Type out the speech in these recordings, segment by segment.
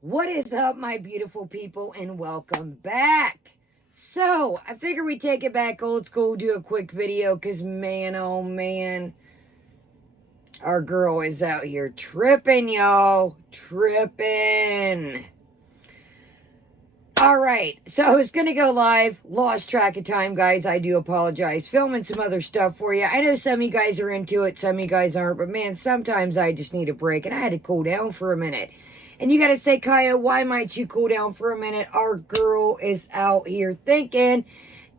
What is up, my beautiful people, and welcome back. So, I figure we take it back old school, do a quick video, because man, oh man, our girl is out here tripping, y'all. Tripping. Alright, so I was going to go live, lost track of time, guys. I do apologize. Filming some other stuff for you. I know some of you guys are into it, some of you guys aren't, but man, sometimes I just need a break, and I had to cool down for a minute. And you got to say, Kaya, why might you cool down for a minute? Our girl is out here thinking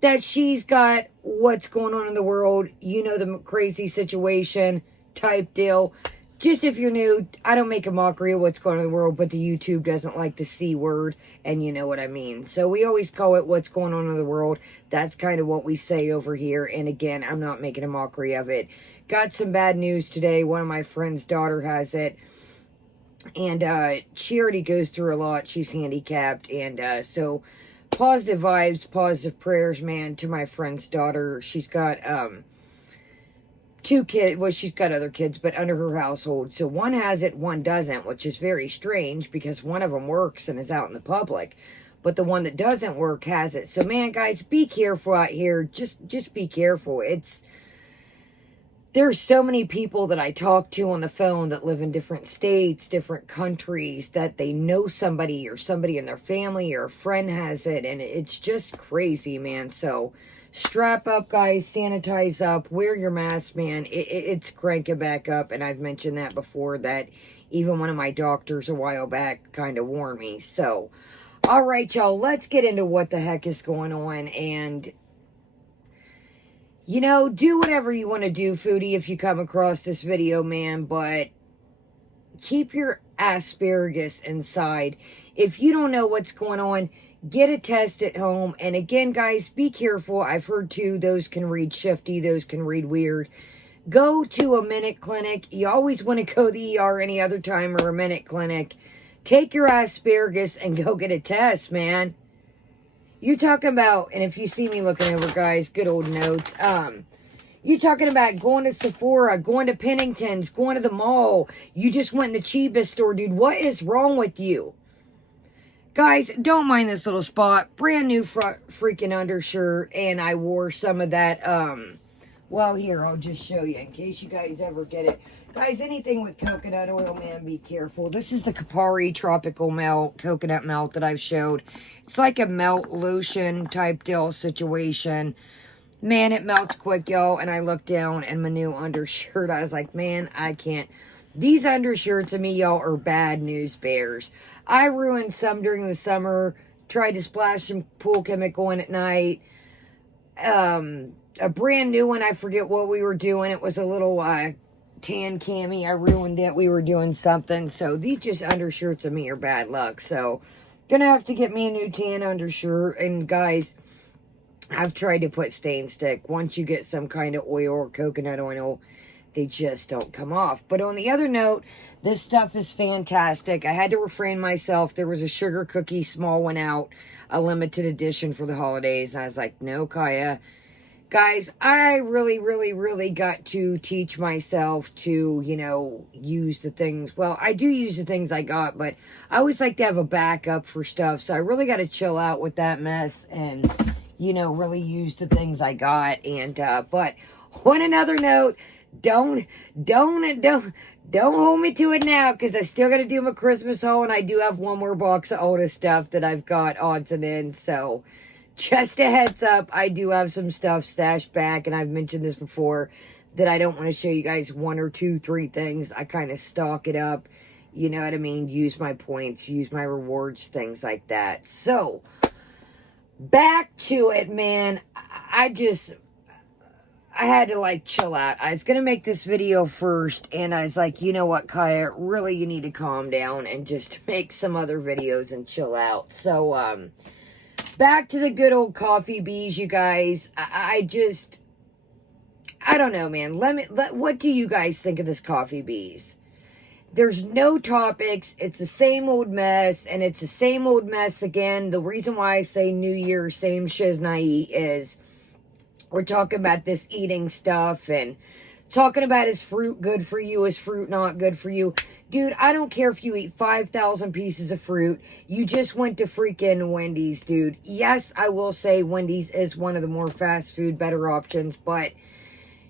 that she's got what's going on in the world. You know, the crazy situation type deal. Just if you're new, I don't make a mockery of what's going on in the world, but the YouTube doesn't like the C word, and you know what I mean. So we always call it what's going on in the world. That's kind of what we say over here. And again, I'm not making a mockery of it. Got some bad news today. One of my friend's daughter has it. And she already goes through a lot. She's handicapped. And so positive vibes, positive prayers, man, to my friend's daughter. She's got 2 kids. Well, she's got other kids, but under her household. So one has it, one doesn't, which is very strange because one of them works and is out in the public. But the one that doesn't work has it. So, man, guys, be careful out here. Just be careful. There's so many people that I talk to on the phone that live in different states, different countries, that they know somebody or somebody in their family or a friend has it. And it's just crazy, man. So strap up, guys. Sanitize up. Wear your mask, man. It's cranking back up. And I've mentioned that before, that even one of my doctors a while back kind of warned me. So, all right, y'all. Let's get into what the heck is going on. And you know, do whatever you want to do, Foodie, if you come across this video, man, but keep your asparagus inside. If you don't know what's going on, get a test at home. And again, guys, be careful. I've heard, too, those can read shifty, those can read weird. Go to a minute clinic. You always want to go to the ER any other time or a minute clinic. Take your asparagus and go get a test, man. You talking about, and if you see me looking over, guys, good old notes. You talking about going to Sephora, going to Pennington's, going to the mall. You just went in the cheapest store, dude. What is wrong with you? Guys, don't mind this little spot. Brand new freaking undershirt, and I wore some of that, well, here, I'll just show you in case you guys ever get it. Guys, anything with coconut oil, man, be careful. This is the Kapari Tropical Melt, coconut melt that I've showed. It's like a melt lotion type deal situation. Man, it melts quick, y'all. And I looked down and my new undershirt, I was like, man, I can't. These undershirts of me, y'all, are bad news bears. I ruined some during the summer. Tried to splash some pool chemical in at night. A brand new one, I forget what we were doing. It was a little tan cami. I ruined it. We were doing something. So these just undershirts of me are bad luck. So gonna have to get me a new tan undershirt. And guys, I've tried to put stain stick. Once you get some kind of oil or coconut oil, they just don't come off. But on the other note, this stuff is fantastic. I had to refrain myself. There was a sugar cookie small one out, a limited edition for the holidays. And I was like, no, Kaya. Guys, I really got to teach myself to, you know, use the things. Well, I do use the things I got, but I always like to have a backup for stuff. So I really got to chill out with that mess and, you know, really use the things I got. And, but on another note, don't hold me to it now, because I still got to do my Christmas haul, and I do have one more box of older stuff that I've got odds and ends. So just a heads up, I do have some stuff stashed back, and I've mentioned this before, that I don't want to show you guys 1 or 2, 3 things. I kind of stock it up, you know what I mean? Use my points, use my rewards, things like that. So, back to it, man. I had to, like, chill out. I was going to make this video first, and I was like, you know what, Kaya, really, you need to calm down and just make some other videos and chill out. So, back to the good old coffee bees, you guys. I don't know, man. What do you guys think of this coffee bees? There's no topics. It's the same old mess, and it's the same old mess again. The reason why I say New Year, same shiznai is we're talking about this eating stuff and talking about is fruit good for you, is fruit not good for you. Dude, I don't care if you eat 5,000 pieces of fruit. You just went to freaking Wendy's, dude. Yes, I will say Wendy's is one of the more fast food, better options, but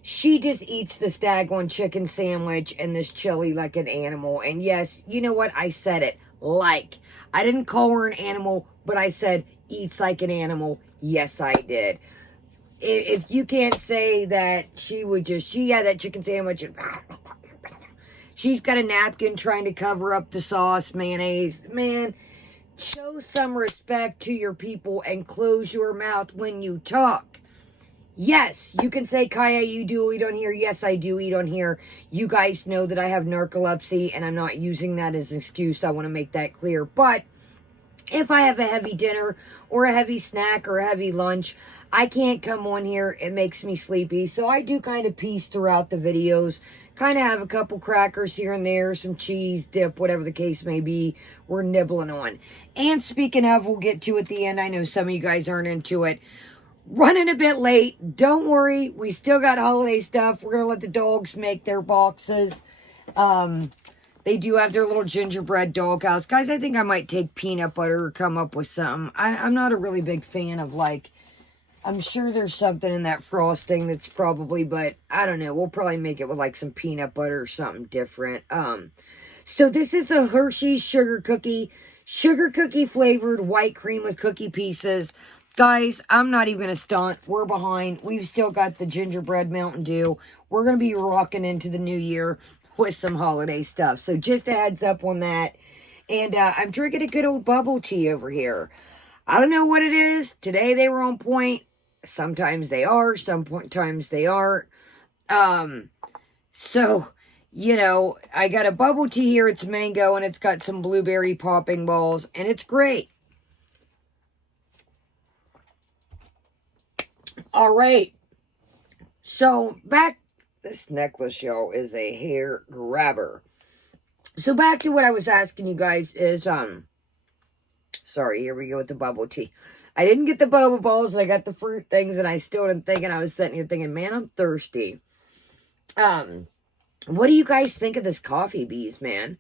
she just eats this daggone chicken sandwich and this chili like an animal. And yes, you know what? I said it. Like. I didn't call her an animal, but I said eats like an animal. Yes, I did. If you can't say that she had that chicken sandwich and she's got a napkin trying to cover up the sauce, mayonnaise. Man, show some respect to your people and close your mouth when you talk. Yes, you can say, Kaya, you do eat on here. Yes, I do eat on here. You guys know that I have narcolepsy, and I'm not using that as an excuse. I want to make that clear. But if I have a heavy dinner or a heavy snack or a heavy lunch, I can't come on here. It makes me sleepy. So I do kind of piece throughout the videos. Kind of have a couple crackers here and there, some cheese, dip, whatever the case may be, we're nibbling on. And speaking of, we'll get to at the end. I know some of you guys aren't into it. Running a bit late. Don't worry. We still got holiday stuff. We're going to let the dogs make their boxes. They do have their little gingerbread doghouse. Guys, I think I might take peanut butter or come up with something. I'm not a really big fan of, like, I'm sure there's something in that frosting that's probably, but I don't know. We'll probably make it with, like, some peanut butter or something different. So this is the Hershey's sugar cookie flavored white cream with cookie pieces. Guys, I'm not even going to stunt. We're behind. We've still got the gingerbread Mountain Dew. We're going to be rocking into the new year with some holiday stuff. So just a heads up on that. And I'm drinking a good old bubble tea over here. I don't know what it is. Today they were on point. Sometimes they are. Sometimes they aren't. So, you know, I got a bubble tea here. It's mango and it's got some blueberry popping balls. And it's great. All right, so back, this necklace, y'all, is a hair grabber. So back to what I was asking you guys is, sorry, here we go with the bubble tea. I didn't get the boba balls, I got the fruit things, and I still didn't think, and I was sitting here thinking, man, I'm thirsty. What do you guys think of this coffee bees, man?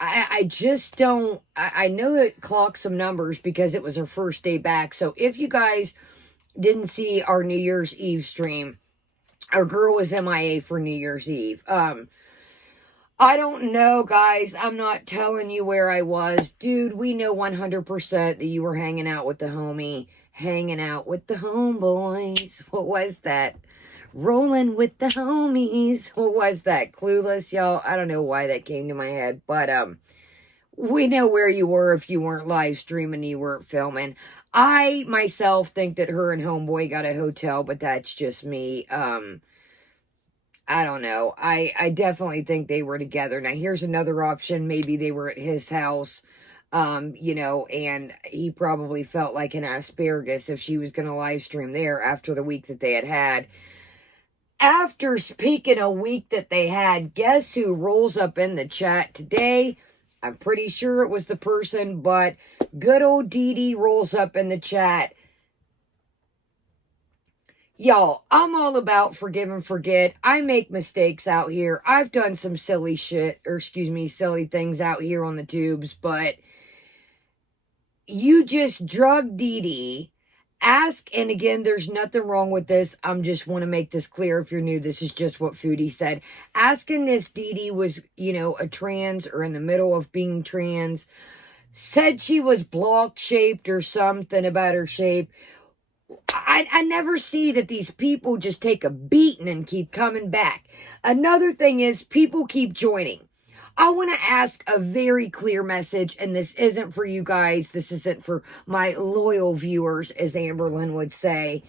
I just don't, I know it clocked some numbers because it was her first day back, so if you guys didn't see our New Year's Eve stream, our girl was MIA for New Year's Eve. I don't know, guys. I'm not telling you where I was. Dude, we know 100% that you were hanging out with the homie. Hanging out with the homeboys. What was that? Rolling with the homies. What was that? Clueless, y'all? I don't know why that came to my head. But, we know where you were if you weren't live streaming, you weren't filming. I, myself, think that her and homeboy got a hotel, but that's just me. I don't know. I definitely think they were together. Now, here's another option. Maybe they were at his house, you know, and he probably felt like an asparagus if she was going to live stream there after the week that they had had. After speaking a week that they had, guess who rolls up in the chat today? I'm pretty sure it was the person, but good old Dee Dee rolls up in the chat. Y'all, I'm all about forgive and forget. I make mistakes out here. I've done some silly shit, or excuse me, silly things out here on the tubes, but you just drug Dee Dee. Ask, and again, there's nothing wrong with this. I'm just want to make this clear if you're new. This is just what Foodie said. Asking this Dee Dee was, you know, a trans or in the middle of being trans. Said she was block-shaped or something about her shape. I never see that these people just take a beating and keep coming back. Another thing is people keep joining. I want to ask a very clear message, and this isn't for you guys. This isn't for my loyal viewers, as Amberlyn would say.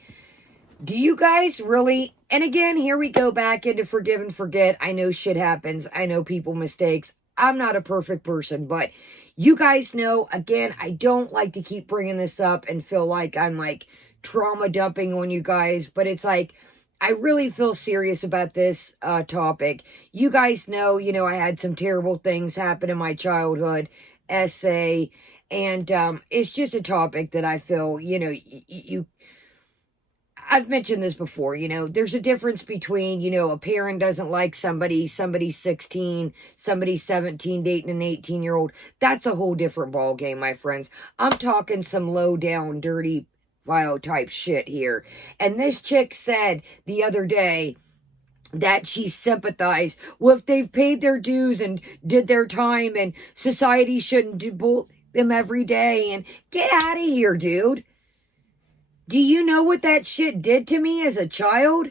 Do you guys really, and again, here we go back into forgive and forget. I know shit happens. I know people mistakes. I'm not a perfect person, but you guys know, again, I don't like to keep bringing this up and feel like I'm like trauma dumping on you guys, but it's like, I really feel serious about this topic. You guys know, I had some terrible things happen in my childhood, essay, and it's just a topic that I feel, I've mentioned this before, there's a difference between, a parent doesn't like somebody's 16, somebody's 17 dating an 18-year-old. That's a whole different ball game, my friends. I'm talking some low down, dirty, vile type shit here. And this chick said the other day that she sympathized. Well, if they've paid their dues and did their time, and society shouldn't do them every day, and get out of here, dude. Do you know what that shit did to me as a child?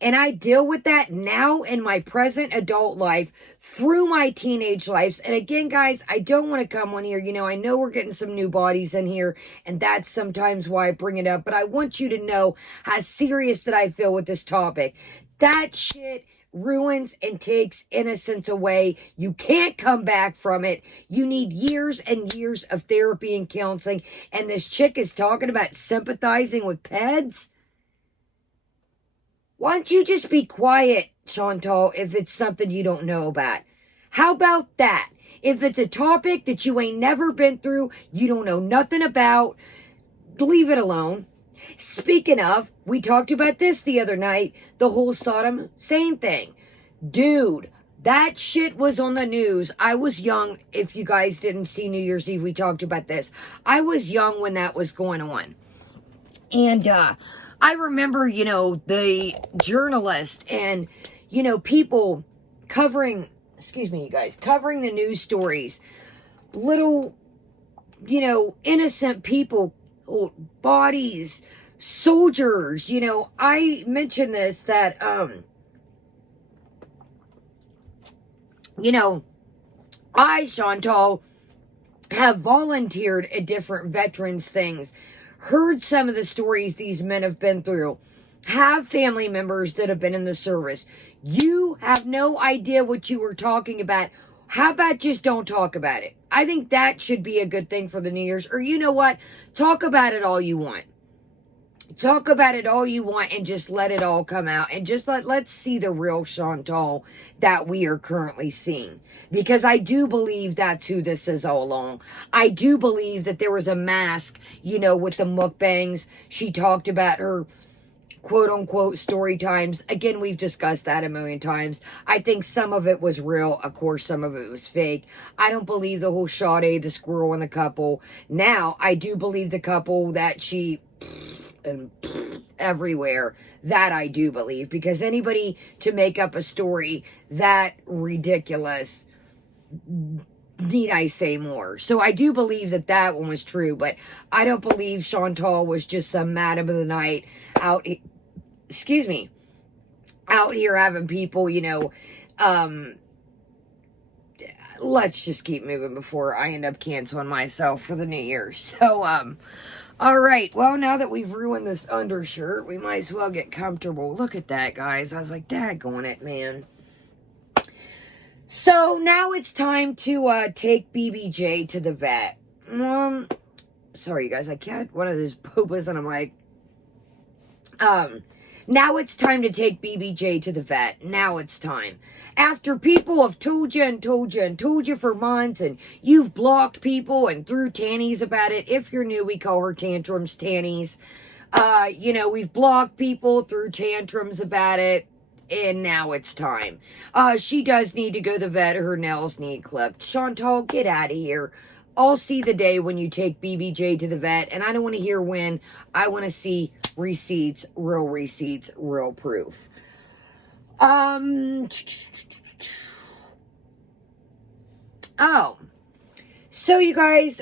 And I deal with that now in my present adult life through my teenage lives. And again, guys, I don't want to come on here. I know we're getting some new bodies in here, and that's sometimes why I bring it up. But I want you to know how serious that I feel with this topic. That shit ruins and takes innocence away. You can't come back from it. You need years and years of therapy and counseling. And this chick is talking about sympathizing with peds? Why don't you just be quiet, Chantal, if it's something you don't know about? How about that? If it's a topic that you ain't never been through, you don't know nothing about, leave it alone. Speaking of, we talked about this the other night, the whole Saddam Hussein thing. Dude, that shit was on the news. I was young. If you guys didn't see New Year's Eve, we talked about this. I was young when that was going on. And I remember, the journalist and, people covering the news stories. Little, innocent people, bodies, soldiers. I mentioned this, that, I, Chantal, have volunteered at different veterans things, heard some of the stories these men have been through, have family members that have been in the service. You have no idea what you were talking about. How about just don't talk about it? I think that should be a good thing for the New Year's. Or you know what? Talk about it all you want. Talk about it all you want and just let it all come out. And just let's see the real Chantal that we are currently seeing. Because I do believe that's who this is all along. I do believe that there was a mask, with the mukbangs. She talked about her quote-unquote story times. Again, we've discussed that a million times. I think some of it was real. Of course, some of it was fake. I don't believe the whole Sade, the squirrel, and the couple. Now, I do believe the couple that she... and everywhere, that I do believe, because anybody to make up a story that ridiculous, need I say more? So I do believe that one was true, but I don't believe Chantal was just some madam of the night out here having people, let's just keep moving before I end up canceling myself for the New Year. So, all right, well, now that we've ruined this undershirt, we might as well get comfortable. Look at that, guys. I was like, daggone it, man. So, now it's time to take BBJ to the vet. Sorry, you guys, I can't, one of those boobas, and I'm like, now it's time to take BBJ to the vet. Now it's time. After people have told you and told you and told you for months, and you've blocked people and threw tannies about it. If you're new, we call her tantrums, tannies. We've blocked people, threw tantrums about it, and now it's time. She does need to go to the vet. Her nails need clipped. Chantal, get out of here. I'll see the day when you take BBJ to the vet, and I don't want to hear when. I want to see receipts, real proof. So you guys,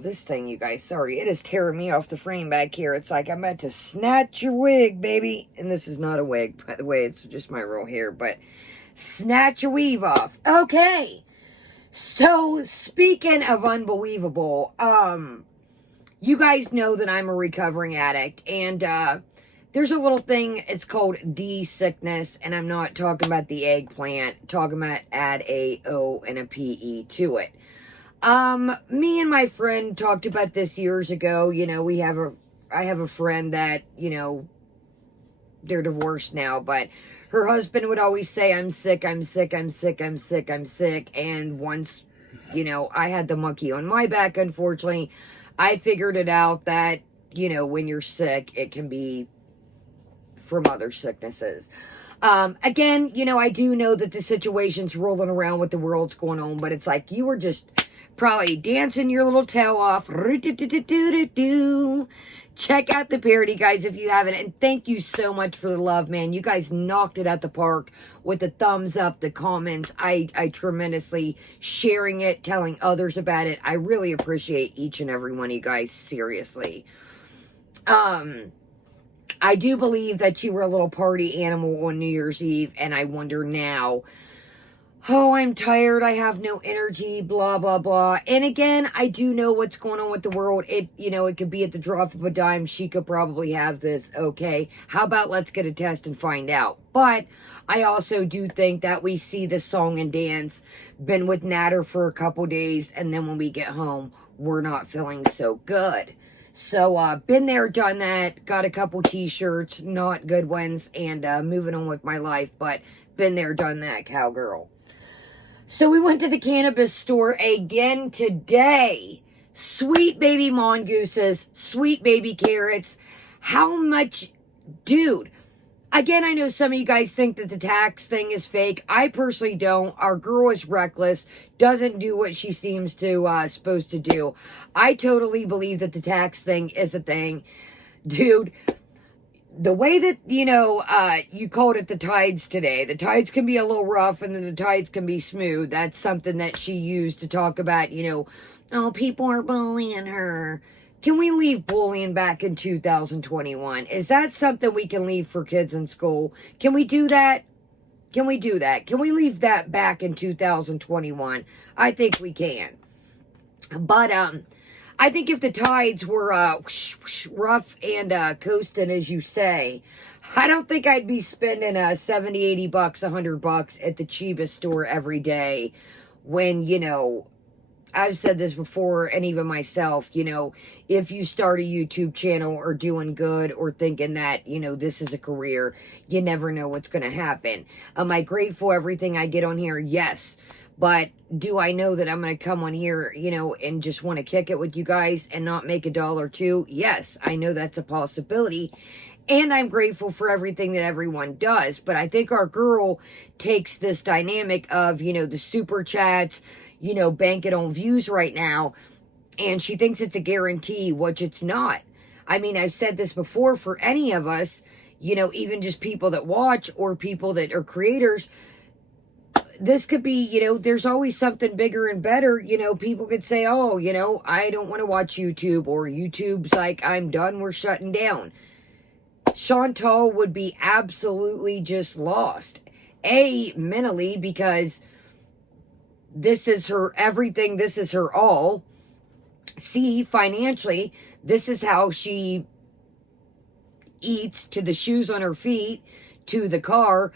this thing, you guys, sorry, it is tearing me off the frame back here. It's like I'm about to snatch your wig, baby. And this is not a wig, by the way, it's just my real hair, but snatch your weave off. Okay. So, speaking of unbelievable, you guys know that I'm a recovering addict, and, there's a little thing, it's called D-sickness, and I'm not talking about the eggplant, talking about add a O and a P-E to it. Me and my friend talked about this years ago. I have a friend that, they're divorced now, but her husband would always say, I'm sick, I'm sick, I'm sick, I'm sick, I'm sick. And once, I had the monkey on my back, unfortunately, I figured it out that when you're sick, it can be from other sicknesses. Again, I do know that the situation's rolling around with the world's going on, but it's like you were just probably dancing your little tail off. Check out the parody, guys, if you haven't. And thank you so much for the love, man. You guys knocked it at the park with the thumbs up, the comments. I tremendously sharing it, telling others about it. I really appreciate each and every one of you guys, seriously. I do believe that you were a little party animal on New Year's Eve, and I wonder now, oh, I'm tired, I have no energy, blah, blah, blah. And again, I do know what's going on with the world. It could be at the drop of a dime. She could probably have this. Okay, how about let's get a test and find out? But I also do think that we see the song and dance, been with Natter for a couple days, and then when we get home, we're not feeling so good. So, been there, done that, got a couple t-shirts, not good ones, and moving on with my life, but been there, done that, cowgirl. So we went to the cannabis store again today. Sweet baby mongooses, sweet baby carrots. How much, dude? Again, I know some of you guys think that the tax thing is fake. I personally don't. Our girl is reckless, doesn't do what she seems to supposed to do. I totally believe that the tax thing is a thing. Dude, the way that, you called it the tides today. The tides can be a little rough and then the tides can be smooth. That's something that she used to talk about, oh, people are bullying her. Can we leave bullying back in 2021? Is that something we can leave for kids in school? Can we do that? Can we do that? Can we leave that back in 2021? I think we can. But, I think if the tides were rough and coasting, as you say, I don't think I'd be spending $70, $80, $100 at the cheapest store every day when, I've said this before, and even myself, if you start a YouTube channel or doing good or thinking that, this is a career, you never know what's going to happen. Am I grateful for everything I get on here? Yes. But do I know that I'm going to come on here, and just want to kick it with you guys and not make $1 or $2? Yes, I know that's a possibility. And I'm grateful for everything that everyone does. But I think our girl takes this dynamic of, the super chats, banking on views right now, and she thinks it's a guarantee, which it's not. I mean, I've said this before, for any of us, even just people that watch or people that are creators, this could be, there's always something bigger and better. People could say, oh, I don't want to watch YouTube, or YouTube's like, I'm done, we're shutting down. Chantal would be absolutely just lost. Mentally, because this is her everything, this is her all. C, financially, this is how she eats, to the shoes on her feet, to the car.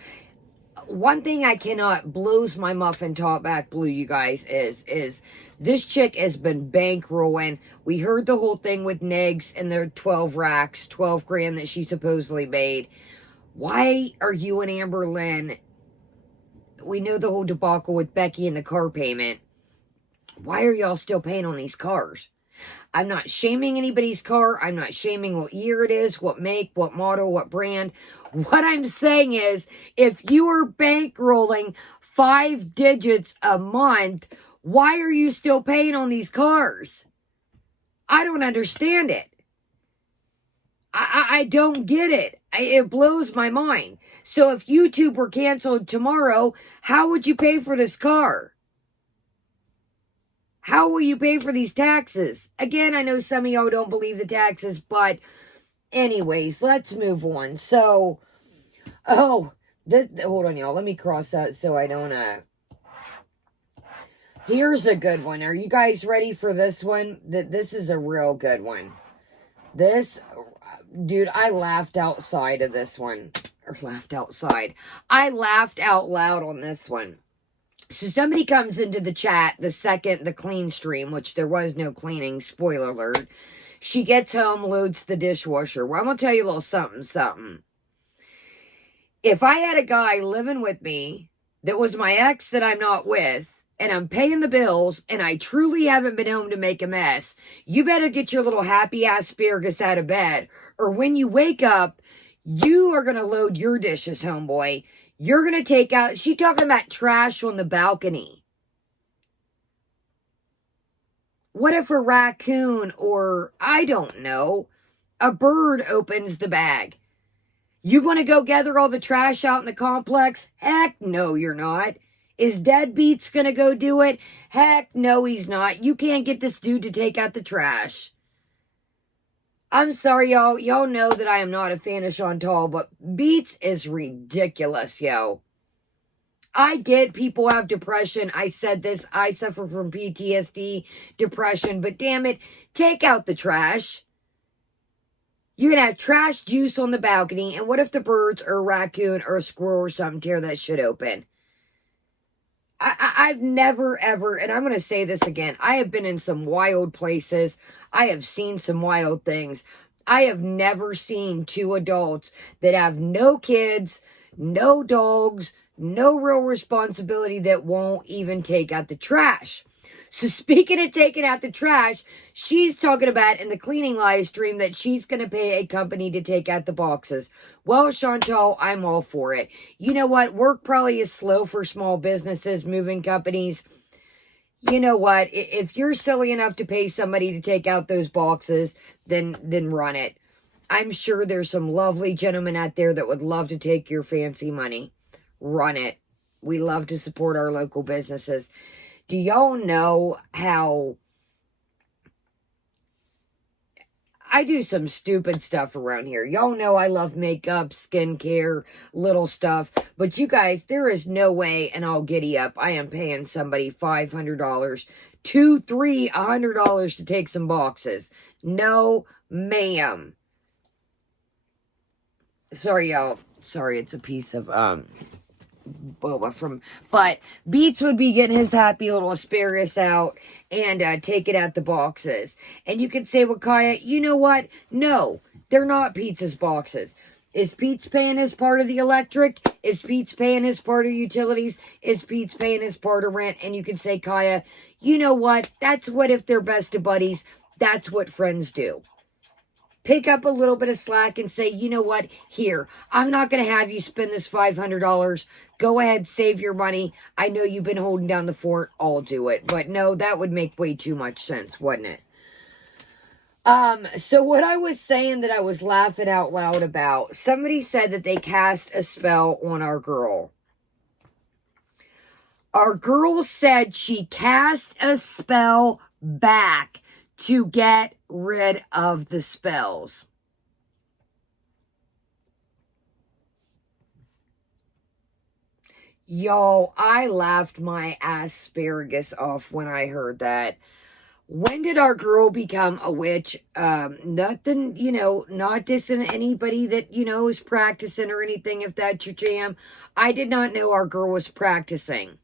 One thing I cannot, blows my muffin top back blue, you guys, is this chick has been bankrolling. We heard the whole thing with Negs and their 12 racks, 12 grand that she supposedly made. Why are you and Amber Lynn, we know the whole debacle with Becky and the car payment. Why are y'all still paying on these cars? I'm not shaming anybody's car. I'm not shaming what year it is, what make, what model, what brand. What I'm saying is, if you are bankrolling 5 digits a month, why are you still paying on these cars? I don't understand it. I don't get it. It blows my mind. So if YouTube were canceled tomorrow, how would you pay for this car? How will you pay for these taxes? Again, I know some of y'all don't believe the taxes, but anyways, let's move on. So, hold on, y'all. Let me cross that so I don't, here's a good one. Are you guys ready for this one? This is a real good one. This, dude, I laughed outside of this one. Or laughed outside. I laughed out loud on this one. So somebody comes into the chat the second the clean stream, which there was no cleaning, spoiler alert. She gets home, loads the dishwasher. Well, I'm going to tell you a little something. If I had a guy living with me that was my ex that I'm not with, and I'm paying the bills and I truly haven't been home to make a mess, you better get your little happy asparagus out of bed, or when you wake up, you are going to load your dishes, homeboy. You're going to take out, she talking about trash on the balcony. What if a raccoon or, I don't know, a bird opens the bag? You going to go gather all the trash out in the complex? Heck no, you're not. Is Deadbeats going to go do it? Heck no, he's not. You can't get this dude to take out the trash. I'm sorry, y'all. Y'all know that I am not a fan of Chantal, but Beats is ridiculous, yo. I get people have depression. I said this. I suffer from PTSD, depression, but damn it, take out the trash. You're going to have trash juice on the balcony, and what if the birds or a raccoon or a squirrel or something tear that shit open? I've never, ever, and I'm going to say this again, I have been in some wild places. I have seen some wild things. I have never seen two adults that have no kids, no dogs, no real responsibility that won't even take out the trash. So speaking of taking out the trash, she's talking about in the cleaning live stream that she's going to pay a company to take out the boxes. Well, Chantal, I'm all for it. You know what? Work probably is slow for small businesses, moving companies. You know what? If you're silly enough to pay somebody to take out those boxes, then run it. I'm sure there's some lovely gentlemen out there that would love to take your fancy money. Run it. We love to support our local businesses. Do y'all know how I do some stupid stuff around here? Y'all know I love makeup, skincare, little stuff. But you guys, there is no way, and I'll giddy up, I am paying somebody $500, $200, $100 to take some boxes. No, ma'am. Sorry, y'all. Sorry, it's a piece of, boba from, but Beats would be getting his happy little asparagus out and taking out the boxes. And you could say, well, Kaya, you know what? No, they're not Pete's boxes. Is Pete's paying his part of the electric? Is Pete's paying his part of utilities? Is Pete's paying his part of rent? And you could say, Kaya, you know what? That's what, if they're best of buddies, that's what friends do. Pick up a little bit of slack and say, you know what? Here, I'm not going to have you spend this $500. Go ahead, save your money. I know you've been holding down the fort. I'll do it. But no, that would make way too much sense, wouldn't it? So what I was saying that I was laughing out loud about, somebody said that they cast a spell on our girl. Our girl said she cast a spell back to get rid of the spells. Y'all, I laughed my asparagus off when I heard that. When did our girl become a witch? Nothing, not dissing anybody that, is practicing or anything, if that's your jam. I did not know our girl was practicing.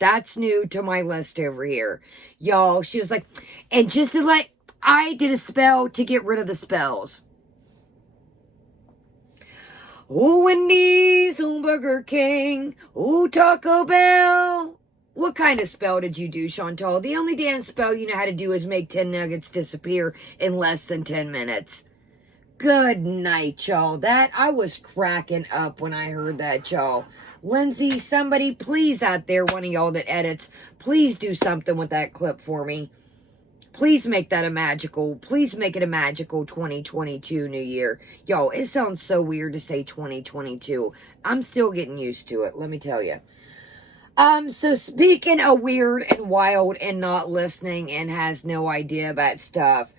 That's new to my list over here. Y'all, she was like, and just to I did a spell to get rid of the spells. Oh, Wendy's, oh, Burger King, oh, Taco Bell. What kind of spell did you do, Chantal? The only damn spell you know how to do is make 10 nuggets disappear in less than 10 minutes. Good night, y'all. I was cracking up when I heard that, y'all. Lindsay, somebody please out there, one of y'all that edits, please do something with that clip for me. Please make that please make it a magical 2022 New Year. Yo, it sounds so weird to say 2022. I'm still getting used to it, let me tell you. So speaking of weird and wild and not listening and has no idea about stuff,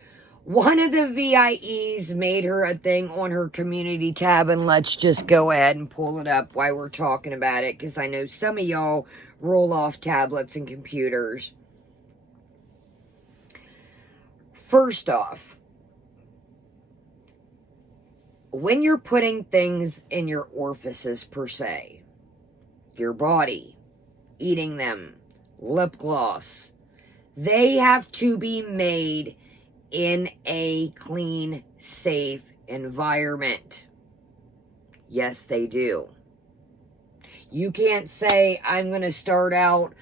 one of the VIEs made her a thing on her community tab, and let's just go ahead and pull it up while we're talking about it, because I know some of y'all roll off tablets and computers. First off, when you're putting things in your orifices per se, your body, eating them, lip gloss, they have to be made in a clean, safe environment. Yes, they do. You can't say, I'm going to start out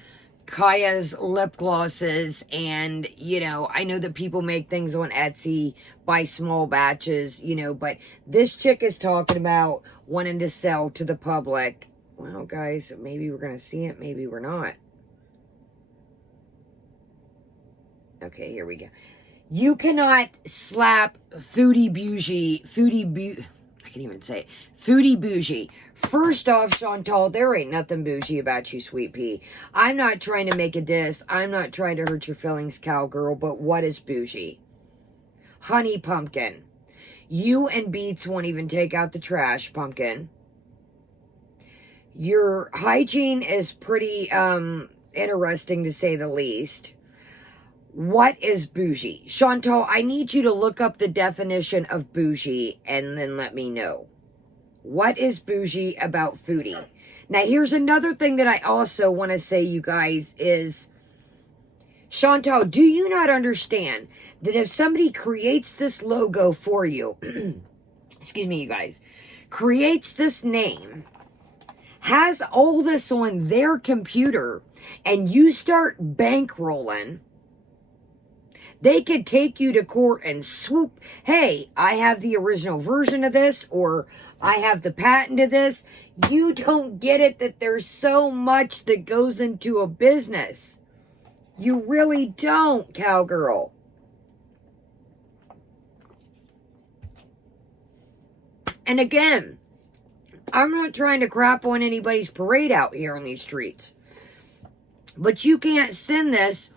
Kaya's lip glosses, and, you know, I know that people make things on Etsy, buy small batches, you know, but this chick is talking about wanting to sell to the public. Well, guys, maybe we're going to see it, maybe we're not. Okay, here we go. You cannot slap Foodie I can't even say it. Foodie Bougie. First off, Chantal, there ain't nothing bougie about you, sweet pea. I'm not trying to make a diss. I'm not trying to hurt your feelings, cowgirl, but what is bougie? Honey pumpkin. You and Beats won't even take out the trash, pumpkin. Your hygiene is pretty interesting, to say the least. What is bougie? Chantal, I need you to look up the definition of bougie and then let me know. What is bougie about Foodie? Now, here's another thing that I also want to say, you guys, is, Chantal, do you not understand that if somebody creates this logo for you, excuse me, you guys, creates this name, has all this on their computer, and you start bankrolling, they could take you to court and swoop, hey, I have the original version of this, or I have the patent of this. You don't get it that there's so much that goes into a business. You really don't, cowgirl. And again, I'm not trying to crap on anybody's parade out here on these streets. But you can't send this.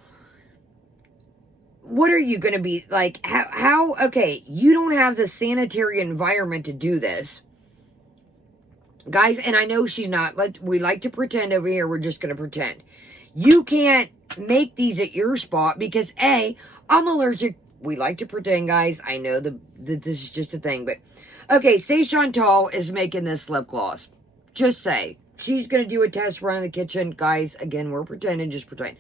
What are you going to be like? Okay, you don't have the sanitary environment to do this. Guys, and I know she's not. We like to pretend over here. We're just going to pretend. You can't make these at your spot because, A, I'm allergic. We like to pretend, guys. I know that this is just a thing. But, okay, say Chantal is making this lip gloss. Just say. She's going to do a test run in the kitchen. Guys, again, we're pretending. Just pretend.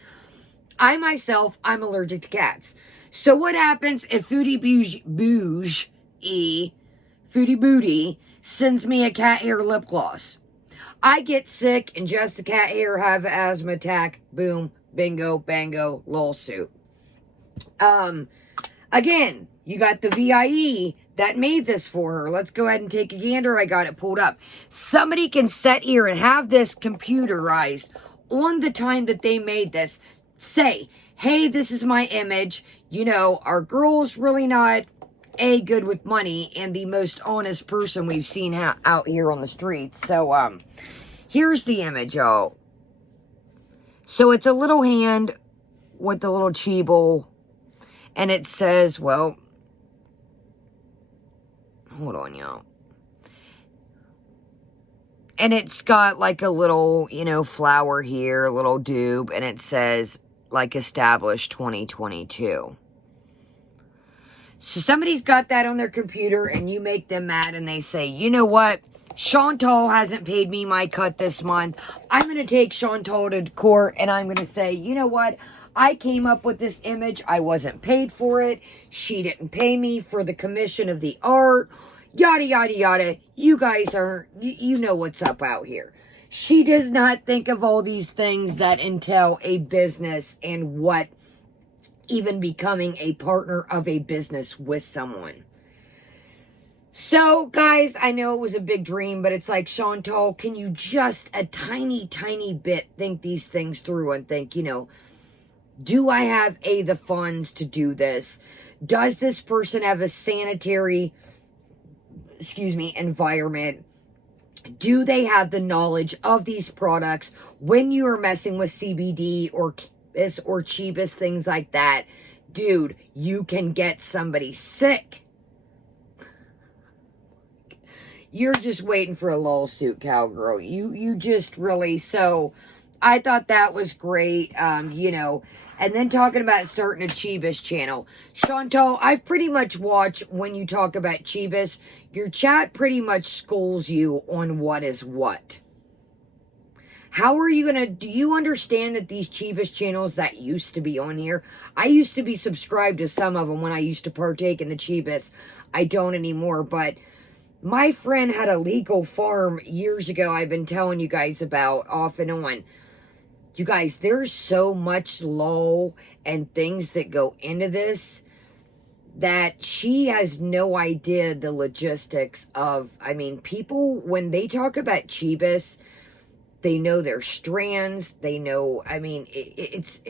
I myself, I'm allergic to cats. So what happens if Foodie Booty sends me a cat hair lip gloss? I get sick and just the cat hair have an asthma attack. Boom, bingo, bango, lawsuit. Again, you got the VIE that made this for her. Let's go ahead and take a gander. I got it pulled up. Somebody can sit here and have this computerized on the time that they made this. Say, hey, this is my image. You know, our girl's really not good with money and the most honest person we've seen out here on the streets. So, here's the image, y'all. So it's a little hand with the little cheeble, and it says, well, hold on, y'all. And it's got like a little, you know, flower here, a little doob, and it says, like, established 2022. So somebody's got that on their computer and you make them mad and they say, you know what? Chantal hasn't paid me my cut this month. I'm going to take Chantal to court and I'm going to say, you know what? I came up with this image. I wasn't paid for it. She didn't pay me for the commission of the art. Yada, yada, yada. You guys are, you know what's up out here. She does not think of all these things that entail a business and what even becoming a partner of a business with someone. So, guys, I know it was a big dream, but it's like, Chantal, can you just a tiny, tiny bit think these things through and think, you know, do I have, the funds to do this? Does this person have a sanitary, environment? Do they have the knowledge of these products when you are messing with CBD or cannabis or cheapest things like that? Dude, you can get somebody sick. You're just waiting for a lawsuit, cowgirl. You just really, so I thought that was great, you know. And then talking about starting a Chibis channel. Chantal, I've pretty much watched when you talk about Chibis, your chat pretty much schools you on what is what. How are you do you understand that these Chibis channels that used to be on here, I used to be subscribed to some of them when I used to partake in the Chibis. I don't anymore, but my friend had a legal farm years ago I've been telling you guys about off and on. You guys, there's so much law and things that go into this that she has no idea the logistics of. I mean, people, when they talk about Chibis, they know their strands. They know, I mean, it's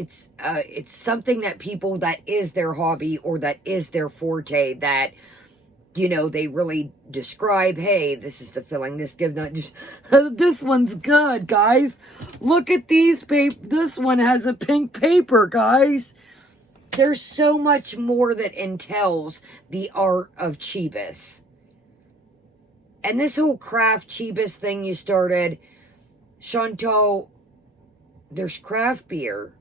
something that people, that is their hobby or that is their forte, that, you know, they really describe, hey, this is the filling, this gives not just, this one's good, guys. Look at these this one has a pink paper, guys. There's so much more that entails the art of Chibis. And this whole craft Chibis thing you started, Chantal, there's craft beer.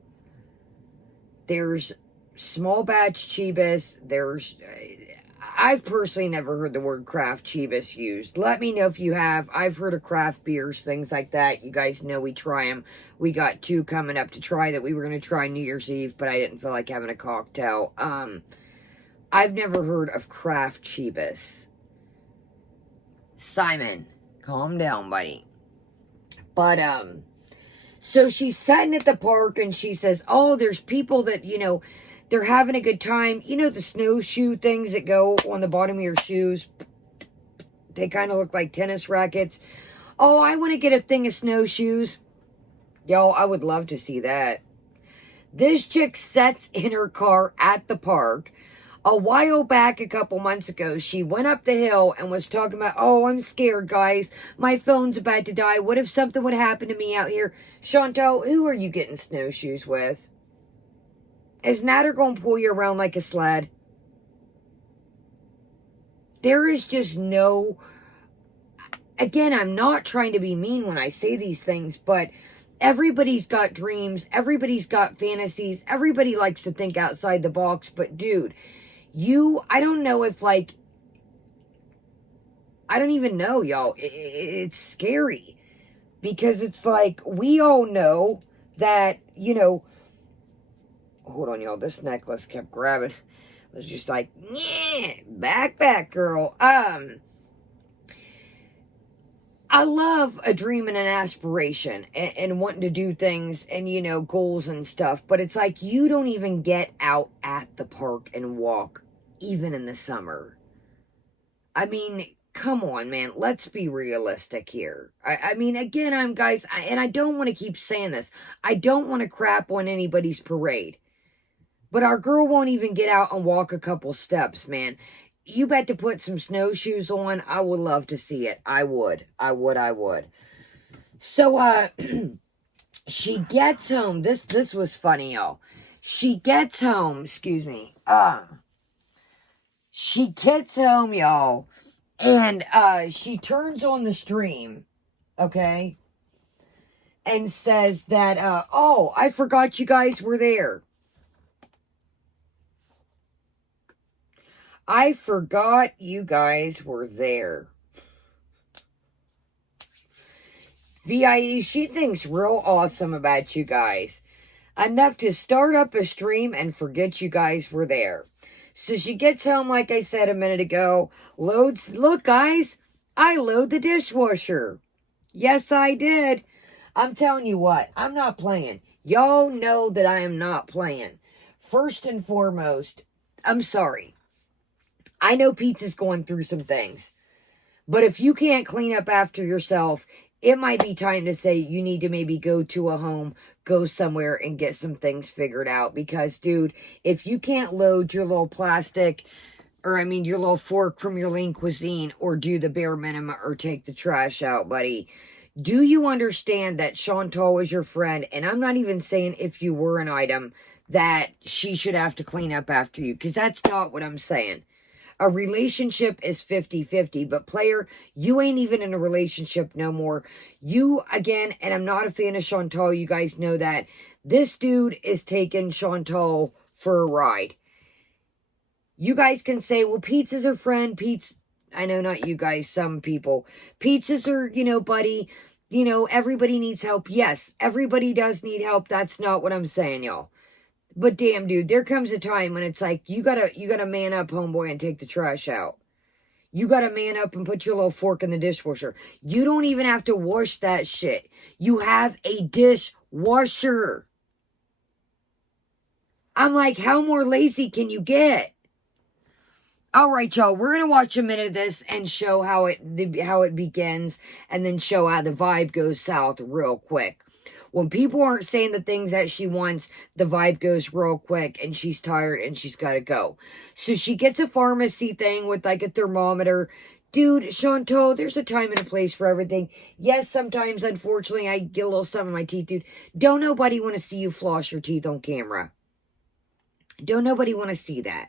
There's small batch Chibis. I've personally never heard the word craft Chibis used. Let me know if you have. I've heard of craft beers, things like that. You guys know we try them. We got 2 coming up to try that we were going to try New Year's Eve, but I didn't feel like having a cocktail. I've never heard of craft Chibis. Simon, calm down, buddy. But, so she's sitting at the park and she says, oh, there's people that, you know, they're having a good time. You know, the snowshoe things that go on the bottom of your shoes? They kind of look like tennis rackets. Oh, I want to get a thing of snowshoes. Yo, I would love to see that. This chick sits in her car at the park. A while back, a couple months ago, she went up the hill and was talking about, oh, I'm scared, guys. My phone's about to die. What if something would happen to me out here? Chantal, who are you getting snowshoes with? Is Natter going to pull you around like a sled? There is just no... Again, I'm not trying to be mean when I say these things, but everybody's got dreams. Everybody's got fantasies. Everybody likes to think outside the box. But, dude, I don't know if, like... I don't even know, y'all. It's scary. Because it's like, we all know that, you know... Hold on, y'all. This necklace kept grabbing. It was just like, yeah, back, girl. I love a dream and an aspiration and wanting to do things and, you know, goals and stuff. But it's like you don't even get out at the park and walk, even in the summer. I mean, come on, man. Let's be realistic here. I mean, again, guys, and I don't want to keep saying this. I don't want to crap on anybody's parade. But our girl won't even get out and walk a couple steps, man. You bet to put some snowshoes on. I would love to see it. I would. So, she gets home. This was funny, y'all. She gets home, excuse me. She gets home, y'all. And, she turns on the stream, okay? And says that, oh, I forgot you guys were there. I forgot you guys were there. VIE, she thinks real awesome about you guys. Enough to start up a stream and forget you guys were there. So she gets home, like I said a minute ago, look guys, I load the dishwasher. Yes, I did. I'm telling you what, I'm not playing. Y'all know that I am not playing. First and foremost, I'm sorry. I know Pizza's going through some things. But if you can't clean up after yourself, it might be time to say you need to maybe go to a home, go somewhere and get some things figured out. Because, dude, if you can't load your little plastic, or I mean your little fork from your lean cuisine, or do the bare minimum, or take the trash out, buddy, do you understand that Chantal is your friend? And I'm not even saying if you were an item that she should have to clean up after you. Because that's not what I'm saying. A relationship is 50-50, but player, you ain't even in a relationship no more. You, again, and I'm not a fan of Chantal, you guys know that. This dude is taking Chantal for a ride. You guys can say, well, Pizza's her friend. I know not you guys, some people. Pizza's her, buddy. Everybody needs help. Yes, everybody does need help. That's not what I'm saying, y'all. But damn, dude, there comes a time when it's like, you gotta man up, homeboy, and take the trash out. You got to man up and put your little fork in the dishwasher. You don't even have to wash that shit. You have a dishwasher. I'm like, how more lazy can you get? All right, y'all, we're going to watch a minute of this and show how it begins, and then show how the vibe goes south real quick. When people aren't saying the things that she wants, the vibe goes real quick, and she's tired, and she's got to go. So she gets a pharmacy thing with, like, a thermometer. Dude, Chantal, there's a time and a place for everything. Yes, sometimes, unfortunately, I get a little something in my teeth, dude. Don't nobody want to see you floss your teeth on camera. Don't nobody want to see that.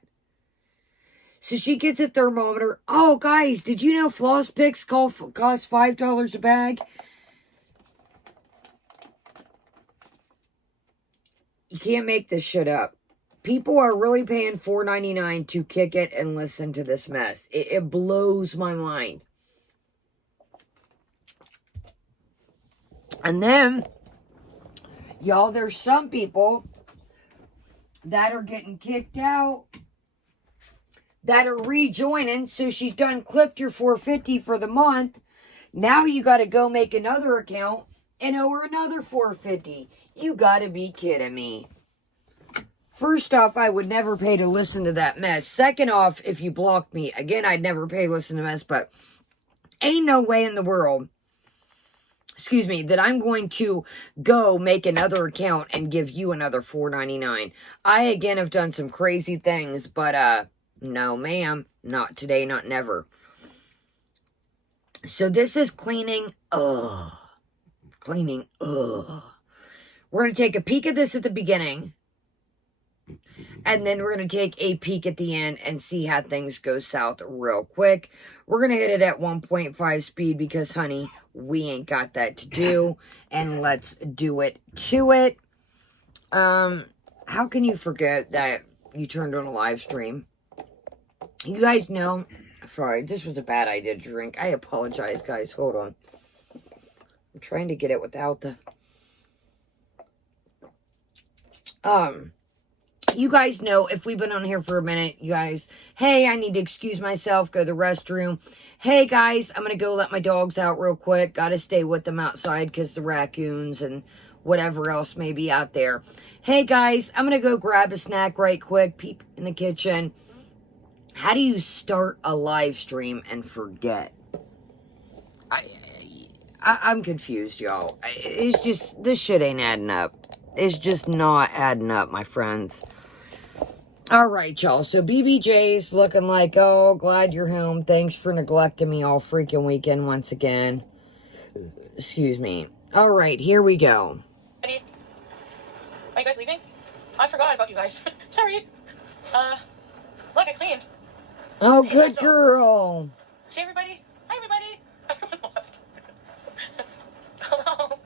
So she gets a thermometer. Oh, guys, did you know floss picks cost $5 a bag? You can't make this shit up. People are really paying $4.99 to kick it and listen to this mess. It blows my mind. And then, y'all, there's some people that are getting kicked out that are rejoining. So she's done clipped your $4.50 for the month. Now you got to go make another account and owe her another $4.50. You got to be kidding me. First off, I would never pay to listen to that mess. Second off, if you blocked me, again, I'd never pay to listen to mess, but ain't no way in the world, excuse me, that I'm going to go make another account and give you another $4.99. I, again, have done some crazy things, but, no, ma'am. Not today, not never. So this is cleaning. Cleaning. We're going to take a peek at this at the beginning. And then we're going to take a peek at the end and see how things go south real quick. We're going to hit it at 1.5 speed because, honey, we ain't got that to do. And let's do it to it. How can you forget that you turned on a live stream? You guys know, sorry, this was a bad idea to drink. I apologize, guys. Hold on. I'm trying to get it without the... You guys know, if we've been on here for a minute, you guys, hey, I need to excuse myself, go to the restroom. Hey, guys, I'm going to go let my dogs out real quick. Got to stay with them outside because the raccoons and whatever else may be out there. Hey, guys, I'm going to go grab a snack right quick, peep in the kitchen. How do you start a live stream and forget? I'm confused, y'all. It's just, this shit ain't adding up. It's just not adding up, my friends. All right, y'all. So BBJ's looking like, oh, glad you're home. Thanks for neglecting me all freaking weekend once again. Excuse me. All right, here we go. Are you guys leaving? I forgot about you guys. Sorry. Look, I cleaned. Oh, good girl. See everybody? Hi, everybody. Everyone left. Hello.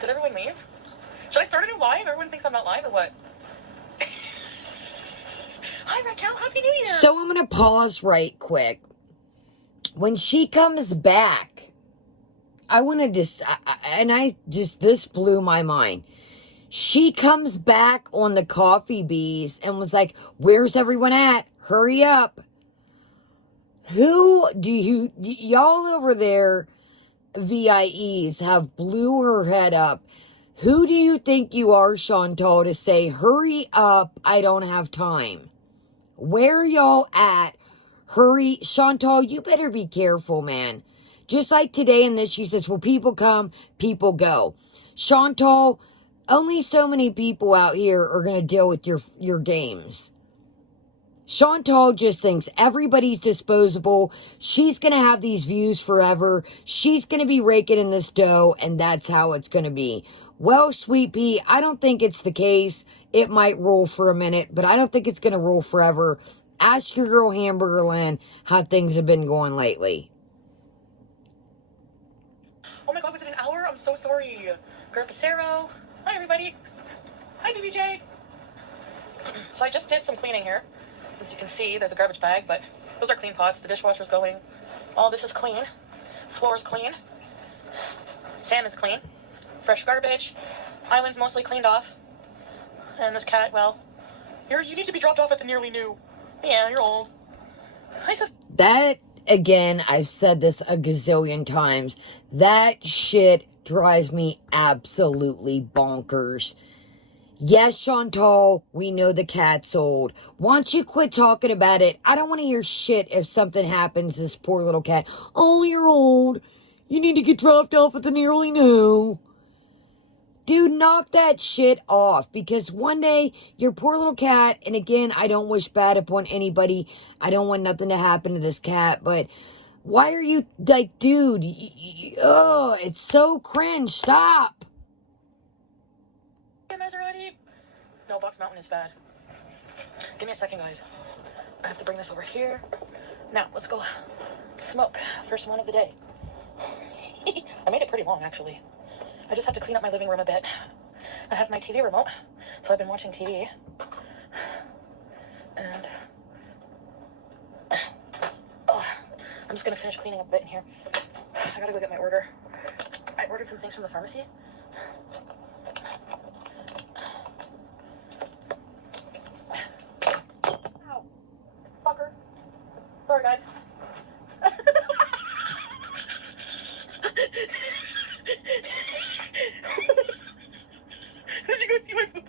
Did everyone leave? Should I start a new live? Everyone thinks I'm not live or what? Hi, Raquel. Happy New Year. So I'm going to pause right quick. When she comes back, I want to just, this blew my mind. She comes back on the coffee bees and was like, where's everyone at? Hurry up. Who do y'all over there, VIEs, have blew her head up. Who do you think you are, Chantal, to say, hurry up, I don't have time? Where y'all at? Hurry. Chantal, you better be careful, man. Just like today in this, she says, well, people come, people go. Chantal, only so many people out here are going to deal with your games. Chantal just thinks everybody's disposable. She's going to have these views forever. She's going to be raking in this dough, and that's how it's going to be. Well, Sweet Pea, I don't think it's the case. It might rule for a minute, but I don't think it's going to rule forever. Ask your girl Hamburger Lynn how things have been going lately. Oh my God, was it an hour? I'm so sorry. Garpacero. Hi, everybody. Hi, BBJ. So I just did some cleaning here. As you can see, there's a garbage bag, but those are clean pots. The dishwasher's going. All this is clean. Floor's clean. Sand is clean. Fresh garbage. Island's mostly cleaned off. And this cat, well, you need to be dropped off at the nearly new. Yeah, you're old. Hi, Sophie. That, again, I've said this a gazillion times. That shit drives me absolutely bonkers. Yes, Chantal, we know the cat's old. Why don't you quit talking about it? I don't want to hear shit if something happens to this poor little cat. Oh, you're old. You need to get dropped off at the nearly now. Dude, knock that shit off, because one day your poor little cat, and again, I don't wish bad upon anybody. I don't want nothing to happen to this cat, but why are you like, dude? Oh, it's so cringe. Stop. Maserati. No, Box Mountain is bad. Give me a second, guys. I have to bring this over here. Now, let's go smoke. First one of the day. I made it pretty long, actually. I just have to clean up my living room a bit. I have my TV remote, so I've been watching TV. And I'm just gonna finish cleaning up a bit in here. I gotta go get my order. I ordered some things from the pharmacy. Ow. Fucker. Sorry, guys. Did you go see my food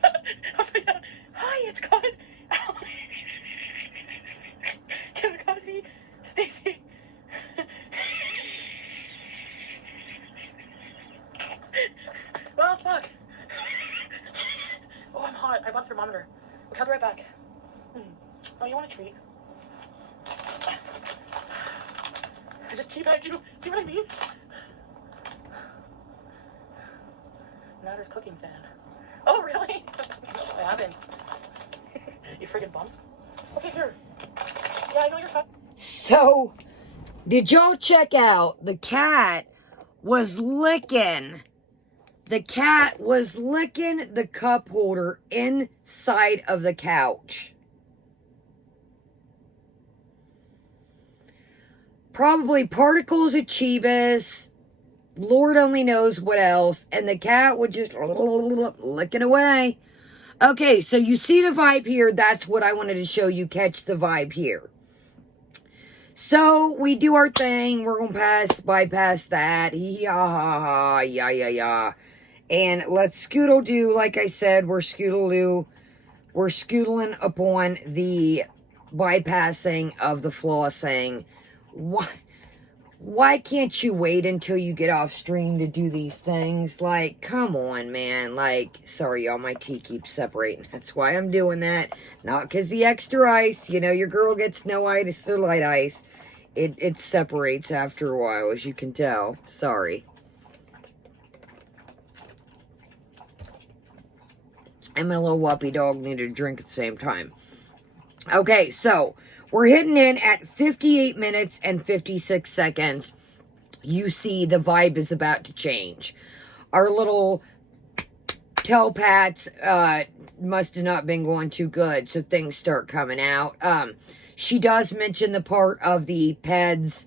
upside down? Hi, it's gone. Ow. Kamikaze, Stacy. Well, fuck. Oh, I'm hot. I bought a thermometer. Okay, I'll be right back. Oh, you want a treat? I just teabagged you. See what I mean? Natter's cooking fan. Oh, really? What happens? You friggin' bums? Okay, here. Yeah, I know you're fat. So, did y'all check out? The cat was licking. The cat was licking the cup holder inside of the couch. Probably particles of Chivas. Lord only knows what else. And the cat would just licking away. Okay, so you see the vibe here. That's what I wanted to show you. Catch the vibe here. So we do our thing. We're going to bypass that. Yeah. And let's scoodle do, like I said, we're scoodling upon the bypassing of the flossing. Why can't you wait until you get off stream to do these things? Like, come on, man. Like, sorry, y'all, my tea keeps separating. That's why I'm doing that. Not because the extra ice. You know, your girl gets no ice or light ice. It separates after a while, as you can tell. Sorry. And my little whoppy dog needed a drink at the same time. Okay, so we're hitting in at 58 minutes and 56 seconds. You see the vibe is about to change. Our little telepats must have not been going too good, so things start coming out. She does mention the part of the PEDs.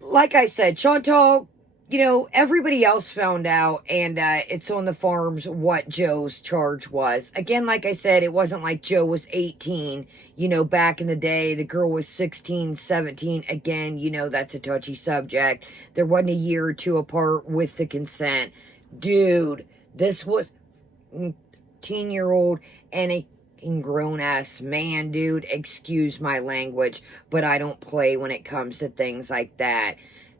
Like I said, Chantal, you know, everybody else found out, and it's on the forums what Joe's charge was. Again, like I said, it wasn't like Joe was 18. You know, back in the day, the girl was 16, 17. Again, you know, that's a touchy subject. There wasn't a year or two apart with the consent. Dude, this was 10-year-old and a grown-ass man, dude. Excuse my language, but I don't play when it comes to things like that.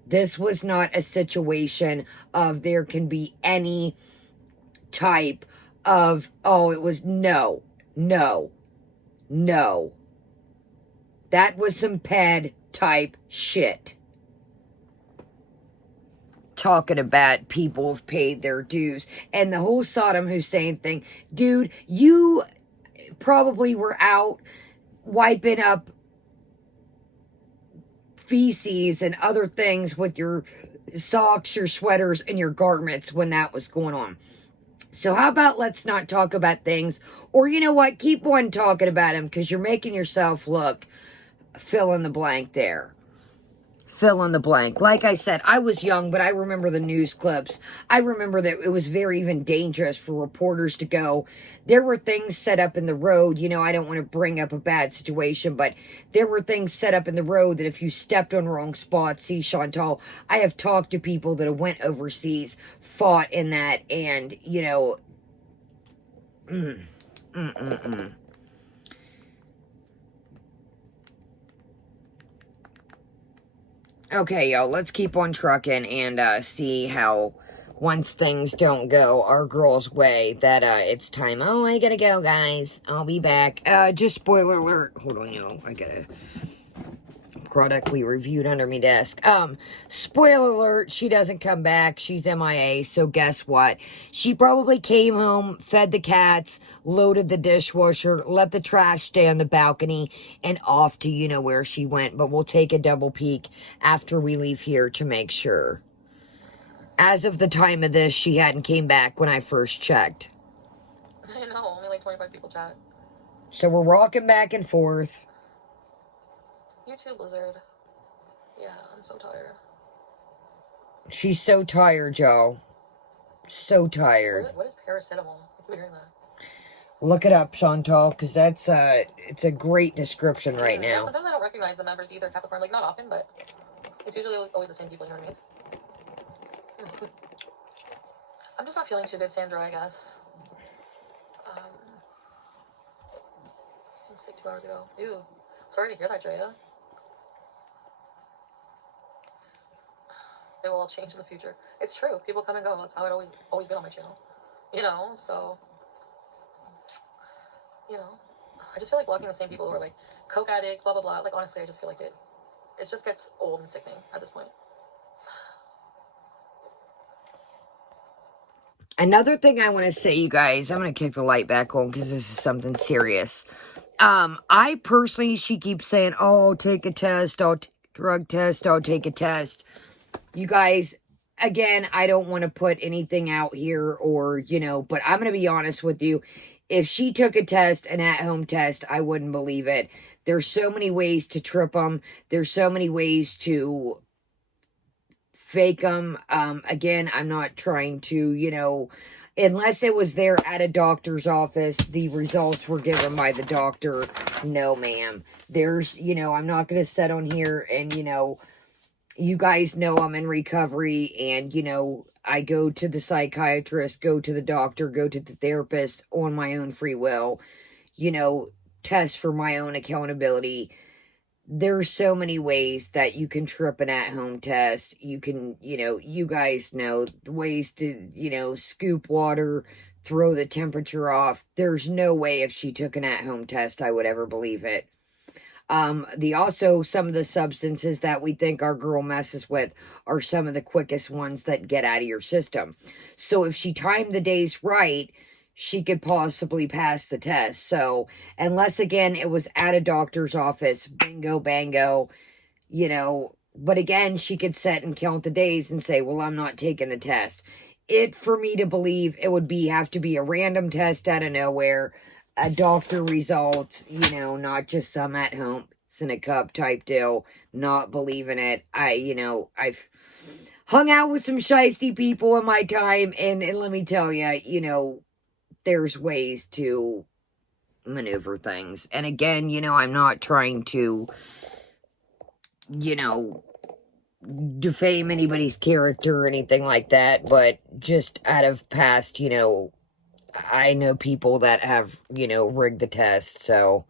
This was not a situation of there can be any type of, oh, it was no. That was some ped type shit. Talking about people have paid their dues. And the whole Saddam Hussein thing. Dude, you probably were out wiping up feces and other things with your socks, your sweaters, and your garments when that was going on. So how about let's not talk about things, or you know what, keep on talking about them, because you're making yourself look fill in the blank there. fill in the blank. Like I said, I was young, but I remember the news clips. I remember that it was very even dangerous for reporters to go. There were things set up in the road. You know, I don't want to bring up a bad situation, but there were things set up in the road that if you stepped on wrong spots, see, Chantal, I have talked to people that have went overseas, fought in that, and, you know, Okay, y'all, let's keep on trucking and see how, once things don't go our girl's way, that it's time. Oh, I gotta go, guys. I'll be back. Just spoiler alert. Hold on, y'all. I gotta... Product we reviewed under me desk. Spoiler alert, she doesn't come back. She's MIA, so guess what? She probably came home, fed the cats, loaded the dishwasher, let the trash stay on the balcony, and off to you know where she went. But we'll take a double peek after we leave here to make sure. As of the time of this, she hadn't came back when I first checked. I know, only like 25 people chat. So we're rocking back and forth. You too, Blizzard. Yeah, I'm so tired. She's so tired, y'all. So tired. What is paracetamol? I keep hearing that. Look it up, Chantal, because that's it's a great description right now. Yeah, sometimes I don't recognize the members either, Capricorn. Like, not often, but it's usually always the same people, you know what I mean? I'm just not feeling too good, Sandra, I guess. Let's say 2 hours ago. Ew. Sorry to hear that, Drea. It will all change in the future. It's true. People come and go. That's how it always been on my channel. You know, so... You know, I just feel like blocking the same people who are like coke addict, blah blah blah. Like honestly, I just feel like it just gets old and sickening at this point. Another thing I want to say, you guys, I'm going to kick the light back on because this is something serious. I personally, she keeps saying, oh, I'll take a test, I'll take a drug test, I'll take a test. You guys, again, I don't want to put anything out here or, you know, but I'm going to be honest with you. If she took a test, an at-home test, I wouldn't believe it. There's so many ways to trip them. There's so many ways to fake them. Again, I'm not trying to, you know, unless it was there at a doctor's office, the results were given by the doctor. No, ma'am. There's, you know, I'm not going to sit on here and, you know, you guys know I'm in recovery and, you know, I go to the psychiatrist, go to the doctor, go to the therapist on my own free will, you know, test for my own accountability. There's so many ways that you can trip an at-home test. You can, you know, you guys know the ways to, you know, scoop water, throw the temperature off. There's no way if she took an at-home test, I would ever believe it. Also, some of the substances that we think our girl messes with are some of the quickest ones that get out of your system. So if she timed the days right, she could possibly pass the test. So unless, again, it was at a doctor's office, bingo, bango, you know, but again, she could sit and count the days and say, well, I'm not taking the test. For me to believe, it would have to be a random test out of nowhere, a doctor result, you know, not just some at home, it's in a cup type deal, not believing it. I've hung out with some shiesty people in my time, and let me tell you, you know, there's ways to maneuver things. And again, you know, I'm not trying to, you know, defame anybody's character or anything like that, but just out of past, you know, I know people that have, you know, rigged the test, so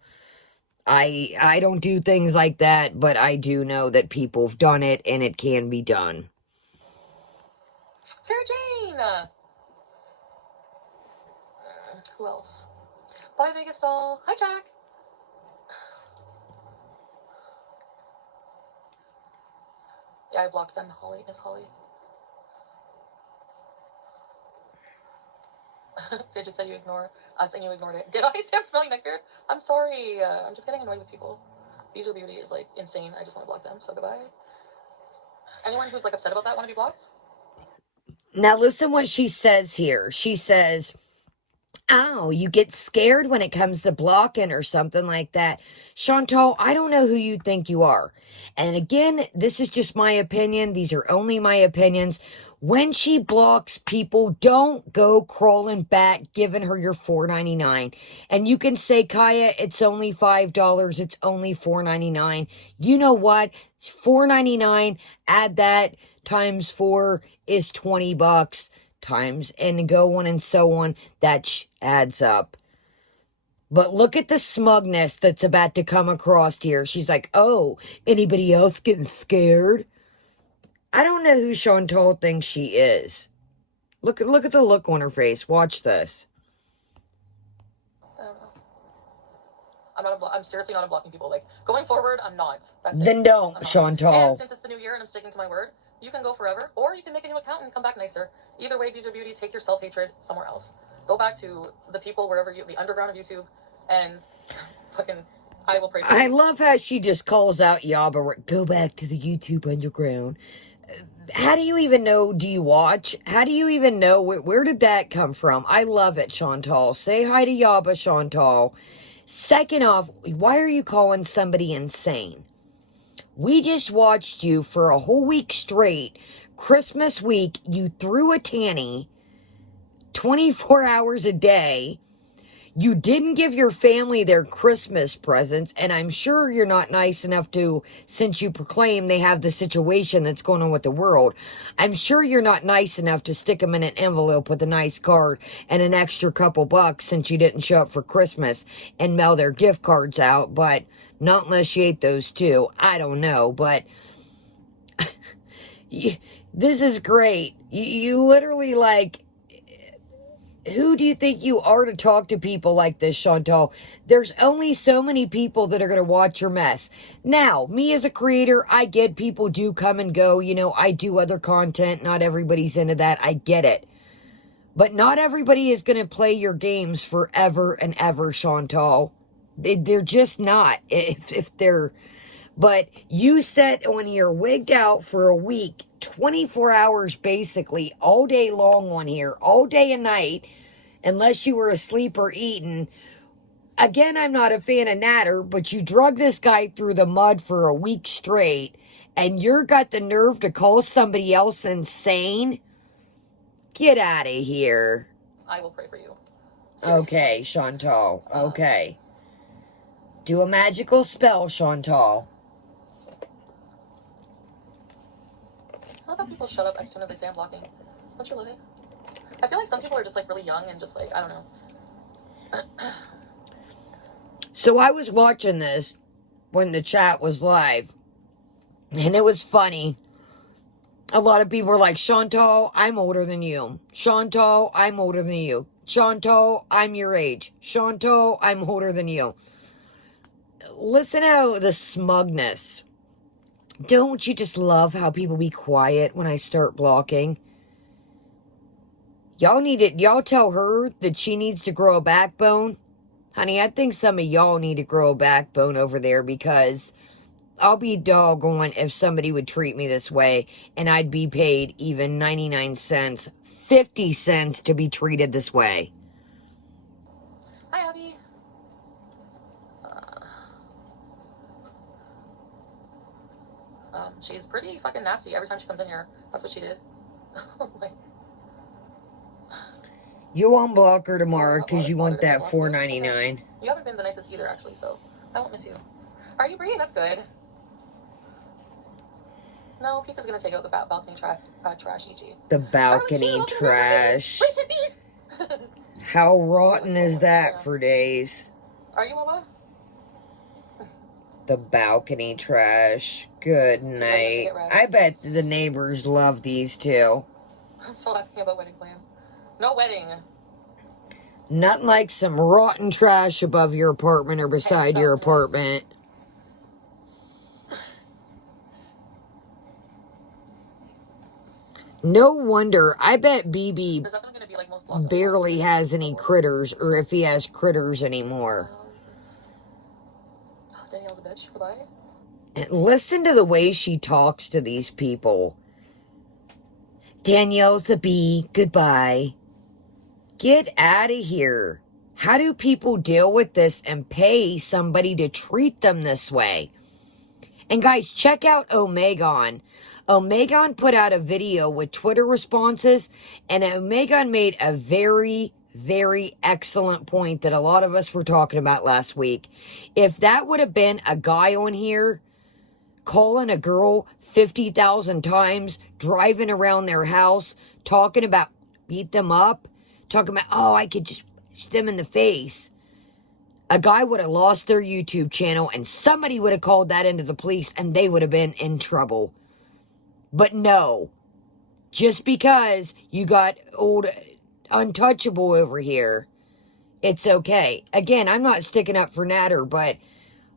I don't do things like that, but I do know that people have done it, and it can be done. Sarah Jane! Who else? Bye, Vegas doll. Hi, Jack. Yeah, I blocked them, Holly. Miss Holly. So I just said you ignore us and you ignored it. Did I say I'm smelling neckbeard? I'm sorry. I'm just getting annoyed with people. Visual Beauty is like insane. I just want to block them. So goodbye. Anyone who's like upset about that want to be blocked? Now listen what she says here. She says, Oh, you get scared when it comes to blocking or something like that. Chantal, I don't know who you think you are. And again, this is just my opinion. These are only my opinions. When she blocks people, don't go crawling back giving her your $4.99. And you can say, Kaya, it's only $5. It's only $4.99. You know what? $4.99, add that times 4 is $20 times and go on and so on. That adds up. But look at the smugness that's about to come across here. She's like, oh, anybody else getting scared? I don't know who Chantal thinks she is. Look at the look on her face. Watch this. I don't know. I'm seriously not blocking people. Like, going forward, I'm not. That's Then it. don't, Chantal. And since it's the new year and I'm sticking to my word, you can go forever, or you can make a new account and come back nicer. Either way, Bees or Beauty, take your self-hatred somewhere else. Go back to the people wherever you, the underground of YouTube, and fucking, I will pray for you. I love how she just calls out Yaba. Go back to the YouTube underground. How do you even know? Do you watch? How do you even know? Where did that come from? I love it, Chantal. Say hi to Yaba, Chantal. Second off, why are you calling somebody insane? We just watched you for a whole week straight. Christmas week, you threw a tanny 24 hours a day. You didn't give your family their Christmas presents, and I'm sure you're not nice enough to, since you proclaim they have the situation that's going on with the world, I'm sure you're not nice enough to stick them in an envelope with a nice card and an extra couple bucks since you didn't show up for Christmas and mail their gift cards out, but not unless you ate those too. I don't know, but this is great. You literally, like, who do you think you are to talk to people like this, Chantal? There's only so many people that are going to watch your mess. Now, me as a creator, I get people do come and go. You know, I do other content. Not everybody's into that. I get it. But not everybody is going to play your games forever and ever, Chantal. They're just not. If they're... But you sat on here wigged out for a week, 24 hours basically, all day long on here, all day and night, unless you were asleep or eating. Again, I'm not a fan of Natter, but you drug this guy through the mud for a week straight, and you're got the nerve to call somebody else insane? Get out of here. I will pray for you. Seriously. Okay, Chantal. Okay. Do a magical spell, Chantal. How about people shut up as soon as they say I'm blocking? Don't you love it? I feel like some people are just like really young and just like, I don't know. So I was watching this when the chat was live, and it was funny. A lot of people were like, Chantal, I'm older than you. Chantal, I'm older than you. Chantal, I'm your age. Chantal, I'm older than you. Listen how the smugness. Don't you just love how people be quiet when I start blocking? Y'all need it. Y'all tell her that she needs to grow a backbone. Honey, I think some of y'all need to grow a backbone over there, because I'll be doggone if somebody would treat me this way and I'd be paid even 99 cents, 50 cents to be treated this way. Hi, Abby. She's pretty fucking nasty every time she comes in here. That's what she did. Like, You won't block her tomorrow because you want that $4.99. you haven't been the nicest either, actually, so I won't miss you. Are you breathing? That's good. No, pizza's gonna take out the balcony trash, EG. The balcony trash. How rotten is that for days? Are you, Mama? The balcony trash. Good night. I bet the neighbors love these too. I'm still asking about wedding plans. No wedding. Nothing like some rotten trash above your apartment or beside your apartment. No wonder. I bet BB barely has any critters, or if he has critters anymore. Danielle's a bitch. Goodbye. And listen to the way she talks to these people. Danielle's a bee. Goodbye. Get out of here. How do people deal with this and pay somebody to treat them this way? And guys, check out Omegon. Omegon put out a video with Twitter responses, and Omegon made a very, very excellent point that a lot of us were talking about last week. If that would have been a guy on here calling a girl 50,000 times, driving around their house, talking about beat them up, talking about, oh, I could just punch them in the face, a guy would have lost their YouTube channel and somebody would have called that into the police and they would have been in trouble. But no, just because you got old Untouchable over here, it's okay. Again, I'm not sticking up for Natter, but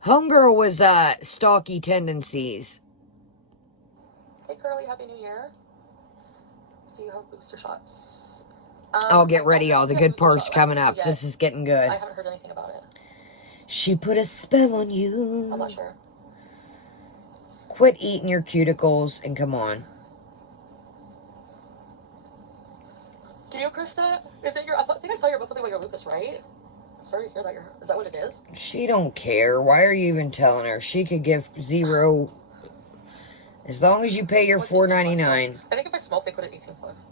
homegirl was stalky tendencies. Hey Curly, Happy New Year. Do you have booster shots? I'll get ready. All the good parts coming up. Yes. This is getting good. I haven't heard anything about it. She put a spell on you. I'm not sure. Quit eating your cuticles and come on. Do you, Krista? Is it your? I think I saw something about your lupus, right? I'm sorry to hear that. Is that what it is? She don't care. Why are you even telling her? She could give zero. As long as you pay your $4.99. I think if I smoke, they put it 18 plus.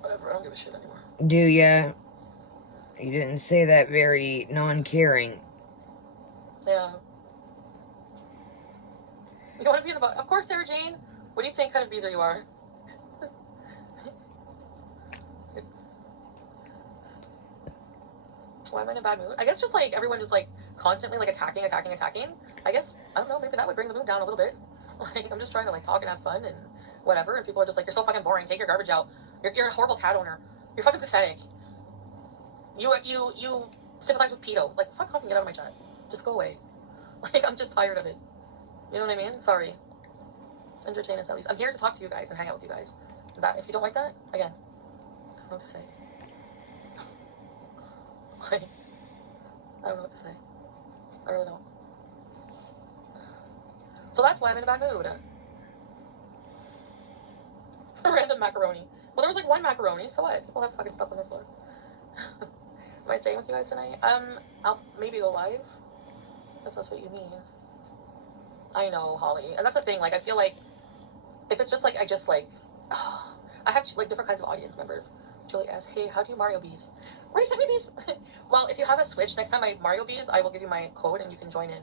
Whatever. I don't give a shit anymore. Do ya? You didn't say that very non-caring. Yeah. You want to be in the book? Of course, Sarah Jane. What do you think kind of beezer you are? Why am I in a bad mood? I guess just like everyone just like constantly like attacking. I guess, I don't know, maybe that would bring the mood down a little bit. Like, I'm just trying to like talk and have fun and whatever. And people are just like, you're so fucking boring. Take your garbage out. You're a horrible cat owner. You're fucking pathetic. You sympathize with pedo. Like, fuck off and get out of my chat. Just go away. Like, I'm just tired of it. You know what I mean? Sorry. Entertain us at least. I'm here to talk to you guys and hang out with you guys. That, if you don't like that, again, I don't know what to say. Like, I don't know what to say. I really don't. So that's why I'm in a bad mood. Random macaroni. Well, there was like one macaroni, so what? People have fucking stuff on their floor. Am I staying with you guys tonight? I'll maybe go live, if that's what you mean. I know, Holly. And that's the thing, like, I feel like, if it's just like, I have, like, different kinds of audience members. Julie asks, hey, how do you Mario Bees? Where do you send me these? Well, if you have a Switch, next time I Mario Bees, I will give you my code and you can join in.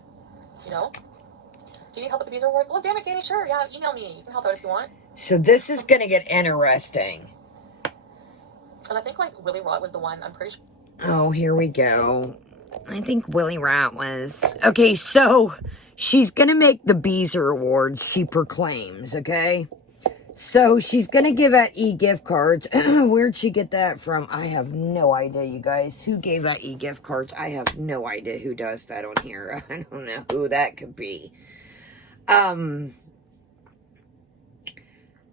You know? Do you need help with the Bees rewards? Well, damn it, Danny, sure, yeah, email me. You can help out if you want. So this is gonna get interesting. And I think, like, Willie Rot was the one, I'm pretty sure. Oh, here we go. I think Willie Rat was. Okay, so she's gonna make the Beezer Awards, she proclaims, okay? So she's gonna give out e-gift cards. Where'd she get that from? I have no idea, you guys. Who gave out e-gift cards? I have no idea who does that on here. I don't know who that could be.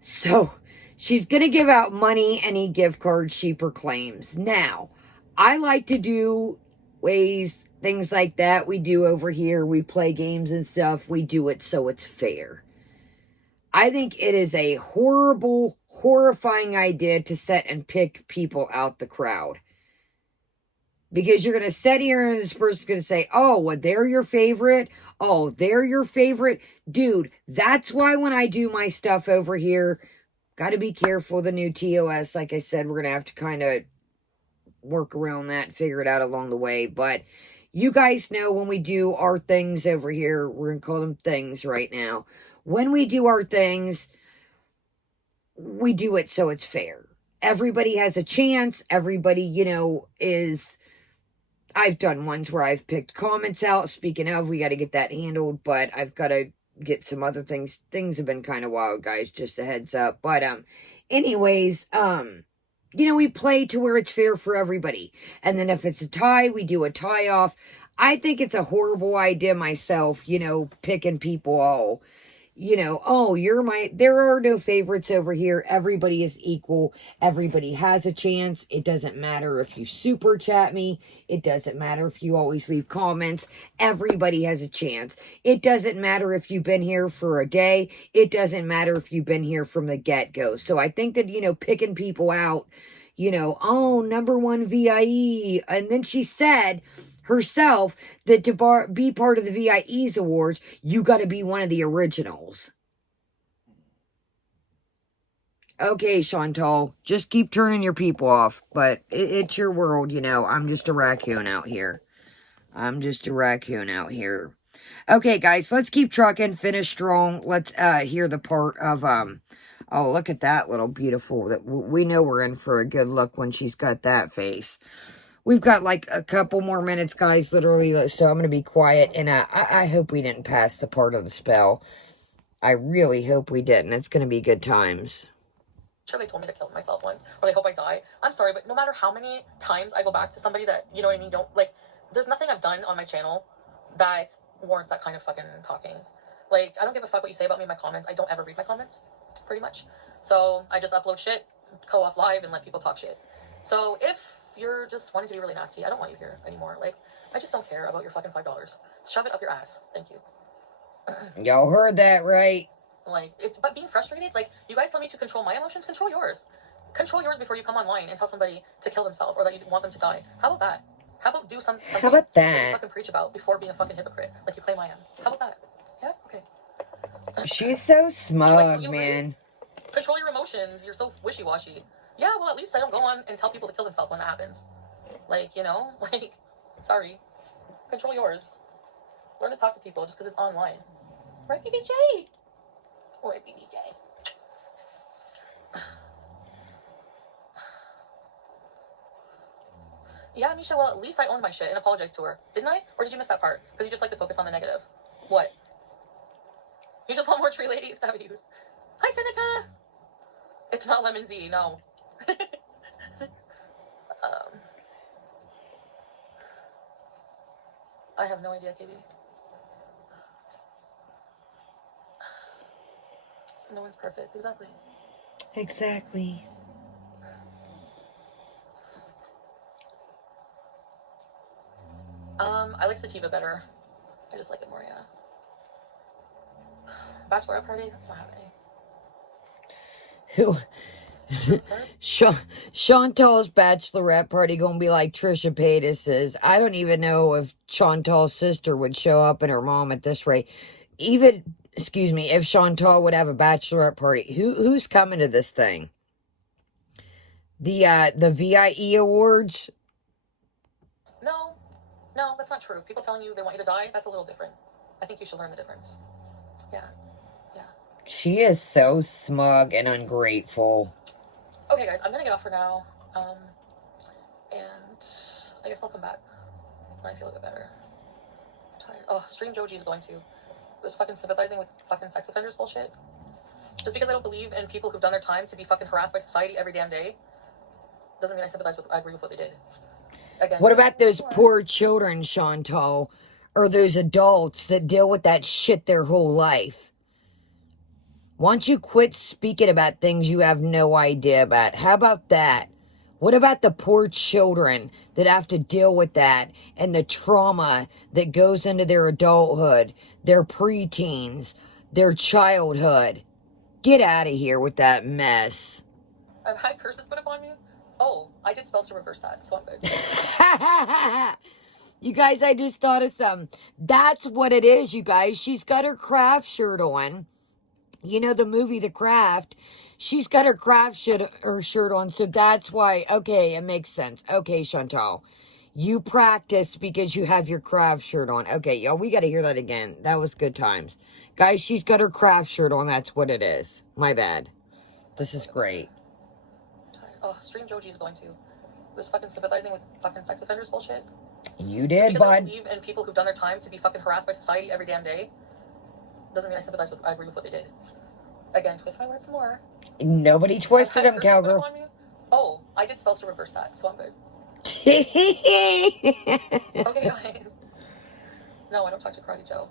So she's gonna give out money and e-gift cards, she proclaims. Now, I like to do things like that. We do over here. We play games and stuff. We do it so it's fair. I think it is a horrible, horrifying idea to set and pick people out the crowd. Because you're going to sit here and this person's going to say, oh, well, they're your favorite. Oh, they're your favorite. Dude, that's why when I do my stuff over here, got to be careful. The new TOS, like I said, we're going to have to kind of work around that, figure it out along the way. But you guys know when we do our things over here, we're going to call them things right now. When we do our things, we do it so it's fair. Everybody has a chance. Everybody, you know, I've done ones where I've picked comments out. Speaking of, we got to get that handled, but I've got to get some other things. Things have been kind of wild, guys, just a heads up. But anyways, you know, we play to where it's fair for everybody. And then if it's a tie, we do a tie off. I think it's a horrible idea myself, you know, picking people all. You know, oh, there are no favorites over here. Everybody is equal. Everybody has a chance. It doesn't matter if you super chat me. It doesn't matter if you always leave comments. Everybody has a chance. It doesn't matter if you've been here for a day. It doesn't matter if you've been here from the get-go. So I think that, you know, picking people out, you know, oh, #1 VIE. And then she said herself that to be part of the VIEs awards, you got to be one of the originals. Okay, Chantal, just keep turning your people off. But it's your world, you know. I'm just a raccoon out here. I'm just a raccoon out here. Okay, guys, let's keep trucking. Finish strong. Let's hear the part of, oh, look at that little beautiful. That we know we're in for a good look when she's got that face. We've got like a couple more minutes, guys, literally. So I'm going to be quiet. And I hope we didn't pass the part of the spell. I really hope we didn't. It's going to be good times. Sure, they told me to kill myself once, or they hope I die. I'm sorry, but no matter how many times I go back to somebody that, you know what I mean, don't, like, there's nothing I've done on my channel that warrants that kind of fucking talking. Like, I don't give a fuck what you say about me in my comments. I don't ever read my comments, pretty much. So, I just upload shit, go off live, and let people talk shit. So, if you're just wanting to be really nasty, I don't want you here anymore. Like, I just don't care about your fucking $5. Shove it up your ass. Thank you. Y'all heard that, right? Like, but being frustrated, like, you guys tell me to control my emotions, control yours. Control yours before you come online and tell somebody to kill themselves or that you want them to die. How about that? How about do something How about that you fucking preach about before being a fucking hypocrite, like you claim I am? How about that? Yeah? Okay. She's so smug, like, man. Control your emotions. You're so wishy-washy. Yeah, well, at least I don't go on and tell people to kill themselves when that happens. Like, you know? Like, sorry. Control yours. Learn to talk to people just because it's online. Right, BBJ? Or BBJ. Yeah, Misha, well, at least I owned my shit and apologized to her. Didn't I? Or did you miss that part? Because you just like to focus on the negative. What? You just want more tree lady W's. Hi, Seneca! It's not Lemon Z, no. I have no idea, KB. No one's perfect, exactly. Exactly. I like sativa better. I just like it more, yeah. Bachelorette party? That's not happening. Who? Chantal's bachelorette party gonna be like Trisha Paytas's. I don't even know if Chantal's sister would show up and her mom at this rate. Even, excuse me, if Chantal would have a bachelorette party. Who's coming to this thing? The VIE awards? No, that's not true. People telling you they want you to die, that's a little different. I think you should learn the difference. Yeah. She is so smug and ungrateful. Okay, guys, I'm gonna get off for now. And I guess I'll come back when I feel a bit better. I'm tired. Oh, Stream Joji is going to. This fucking sympathizing with fucking sex offenders bullshit. Just because I don't believe in people who've done their time to be fucking harassed by society every damn day doesn't mean I agree with what they did. Again, what about those poor children, Chantal? Or those adults that deal with that shit their whole life? Why don't you quit speaking about things you have no idea about? How about that? What about the poor children that have to deal with that and the trauma that goes into their adulthood, their preteens, their childhood? Get out of here with that mess. I've had curses put upon me. Oh, I did spells to reverse that, so I'm good. You guys, I just thought of something. That's what it is, you guys. She's got her craft shirt on. You know the movie The Craft? She's got her craft shirt on, so that's why. Okay, it makes sense. Okay, Chantal. You practice because you have your craft shirt on. Okay, y'all, we got to hear that again. That was good times. Guys, she's got her craft shirt on. That's what it is. My bad. This is great. Oh, Stream Joji is going to. This fucking sympathizing with fucking sex offenders bullshit. You did, because bud. I believe in people who've done their time to be fucking harassed by society every damn day doesn't mean I agree with what they did. Again, twist my words some more. Nobody twisted them, cowgirl. Oh, I did spells to reverse that, so I'm good. Okay, guys. No, I don't talk to Karate Joe.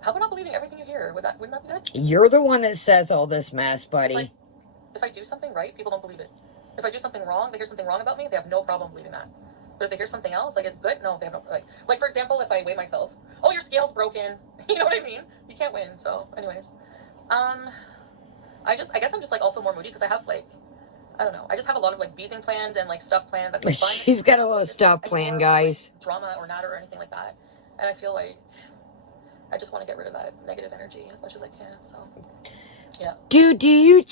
How about not believing everything you hear? Wouldn't that be good? You're the one that says all this mess, buddy. If I do something right, people don't believe it. If I do something wrong, they hear something wrong about me, they have no problem believing that. But if they hear something else, like it's good, no, they have no, like for example, if I weigh myself, oh, your scale's broken. You know what I mean? You can't win. So anyways, I guess I'm just like also more moody because I have like, I don't know. I just have a lot of like beezing planned and like stuff planned that's like fun. She's got a lot of stuff planned, guys. Like, drama or natter or anything like that. And I feel like I just want to get rid of that negative energy as much as I can. So, yeah. Dude, do you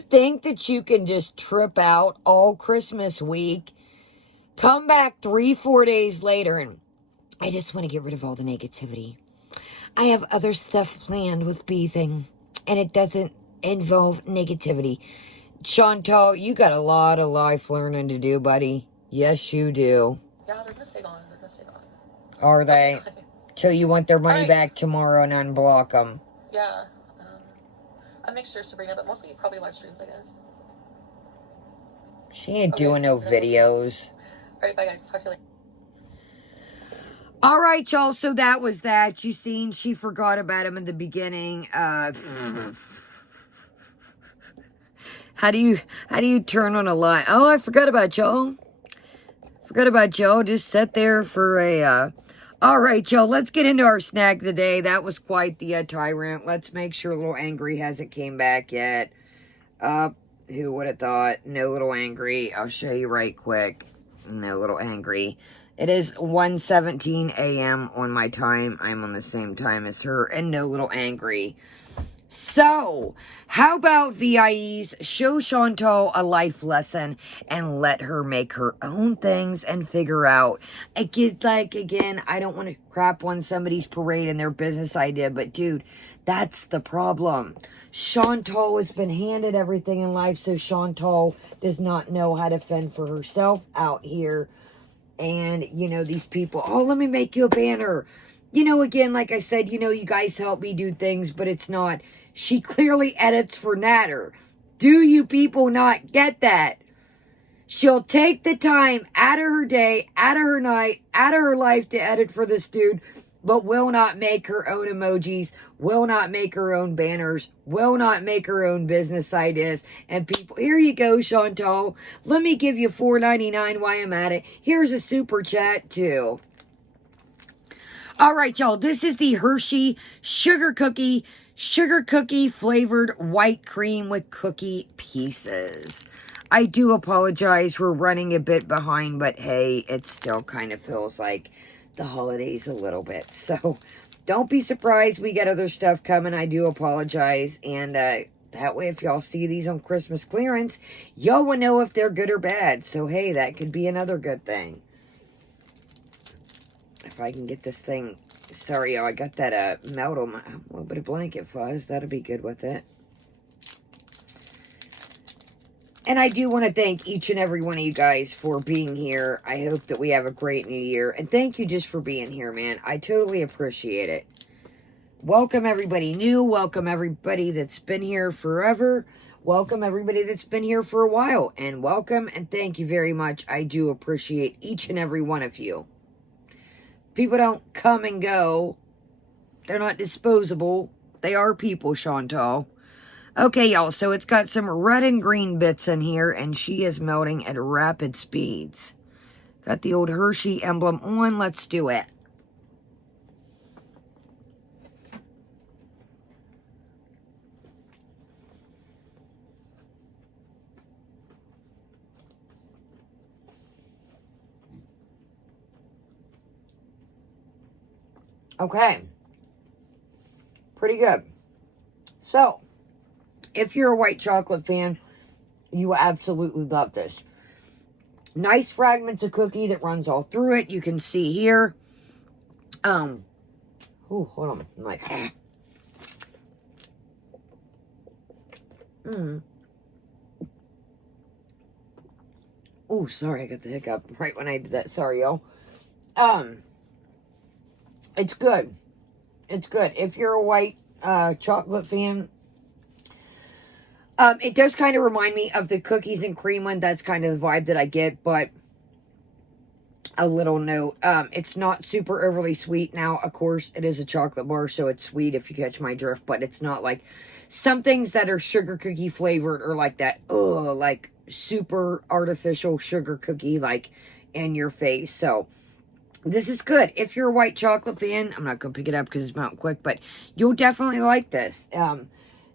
think that you can just trip out all Christmas week, come back 3-4 days later, and I just want to get rid of all the negativity. I have other stuff planned with beezing, and it doesn't involve negativity. Chantal, you got a lot of life learning to do, buddy. Yes, you do. Yeah, they're gonna stay gone. They're gonna stay gone. Are they? Till you want their money back tomorrow and unblock them. Yeah. A mixture, Sabrina, but mostly probably live streams, I guess. She ain't doing no videos. Alright, bye guys. Talk to you later. All right, y'all. So that was that. You seen she forgot about him in the beginning. How do you turn on a lie? Oh, I forgot about y'all. Just sit there for a all right, y'all. Let's get into our snack today. That was quite the tyrant. Let's make sure Little Angry hasn't came back yet. Who would have thought? No Little Angry. I'll show you right quick. No Little Angry. It is 1:17 a.m. on my time. I'm on the same time as her, and no Little Angry. So, how about VIEs show Chantal a life lesson and let her make her own things and figure out. Again, I don't want to crap on somebody's parade and their business idea, but dude, that's the problem. Chantal has been handed everything in life, so Chantal does not know how to fend for herself out here. And, you know, these people, oh, let me make you a banner. You know, again, like I said, you know, you guys help me do things, but it's not. She clearly edits for Natter. Do you people not get that? She'll take the time out of her day, out of her night, out of her life to edit for this dude, but will not make her own emojis, will not make her own banners, will not make her own business ideas. And people, here you go, Chantal. Let me give you $4.99 while I'm at it. Here's a super chat, too. All right, y'all. This is the Hershey sugar cookie flavored white cream with cookie pieces. I do apologize. We're running a bit behind, but hey, it still kind of feels like the holidays a little bit. So don't be surprised. We got other stuff coming. I do apologize. And that way, if y'all see these on Christmas clearance, y'all will know if they're good or bad. So hey, that could be another good thing. If I can get this thing, sorry y'all, I got that melt on my, a little bit of blanket fuzz. That'll be good with it. And I do want to thank each and every one of you guys for being here. I hope that we have a great new year. And thank you just for being here, man. I totally appreciate it. Welcome everybody new. Welcome everybody that's been here forever. Welcome everybody that's been here for a while. And welcome and thank you very much. I do appreciate each and every one of you. People don't come and go. They're not disposable. They are people, Chantal. Okay, y'all, so it's got some red and green bits in here, and she is melting at rapid speeds. Got the old Hershey emblem on. Let's do it. Okay. Pretty good. So, if you're a white chocolate fan, you will absolutely love this. Nice fragments of cookie that runs all through it. You can see here. Oh, hold on. I'm like, Oh, sorry, I got the hiccup right when I did that. Sorry, y'all. It's good. It's good. If you're a white chocolate fan, it does kind of remind me of the cookies and cream one. That's kind of the vibe that I get, but a little note. It's not super overly sweet. Now, of course, it is a chocolate bar, so it's sweet if you catch my drift, but it's not like some things that are sugar cookie flavored or like that, like super artificial sugar cookie, like in your face. So, this is good. If you're a white chocolate fan, I'm not going to pick it up because it's melting quick, but you'll definitely like this.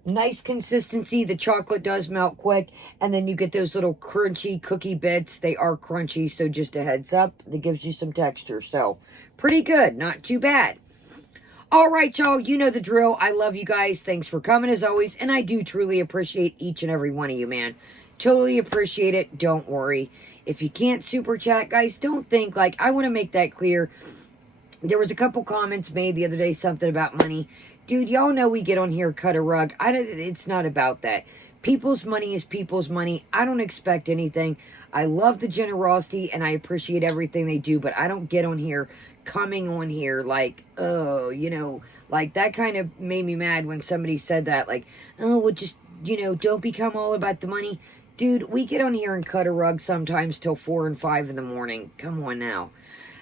Nice consistency. The chocolate does melt quick. And then you get those little crunchy cookie bits. They are crunchy, so just a heads up. That gives you some texture. So, pretty good. Not too bad. All right, y'all. You know the drill. I love you guys. Thanks for coming as always. And I do truly appreciate each and every one of you, man. Totally appreciate it. Don't worry. If you can't super chat, guys, don't think like, I want to make that clear. There was a couple comments made the other day, something about money. Dude, y'all know we get on here, cut a rug. It's not about that. People's money is people's money. I don't expect anything. I love the generosity and I appreciate everything they do, but I don't get on here, coming on here like, oh, you know, like that kind of made me mad when somebody said that, like, oh, well, just, you know, don't become all about the money. Dude, we get on here and cut a rug sometimes till 4 and 5 in the morning. Come on now.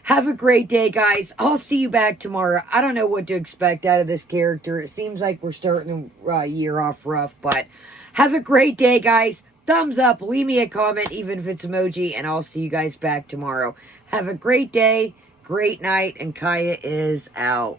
Have a great day, guys. I'll see you back tomorrow. I don't know what to expect out of this character. It seems like we're starting the year off rough, but have a great day, guys. Thumbs up. Leave me a comment, even if it's emoji, and I'll see you guys back tomorrow. Have a great day, great night, and Kaya is out.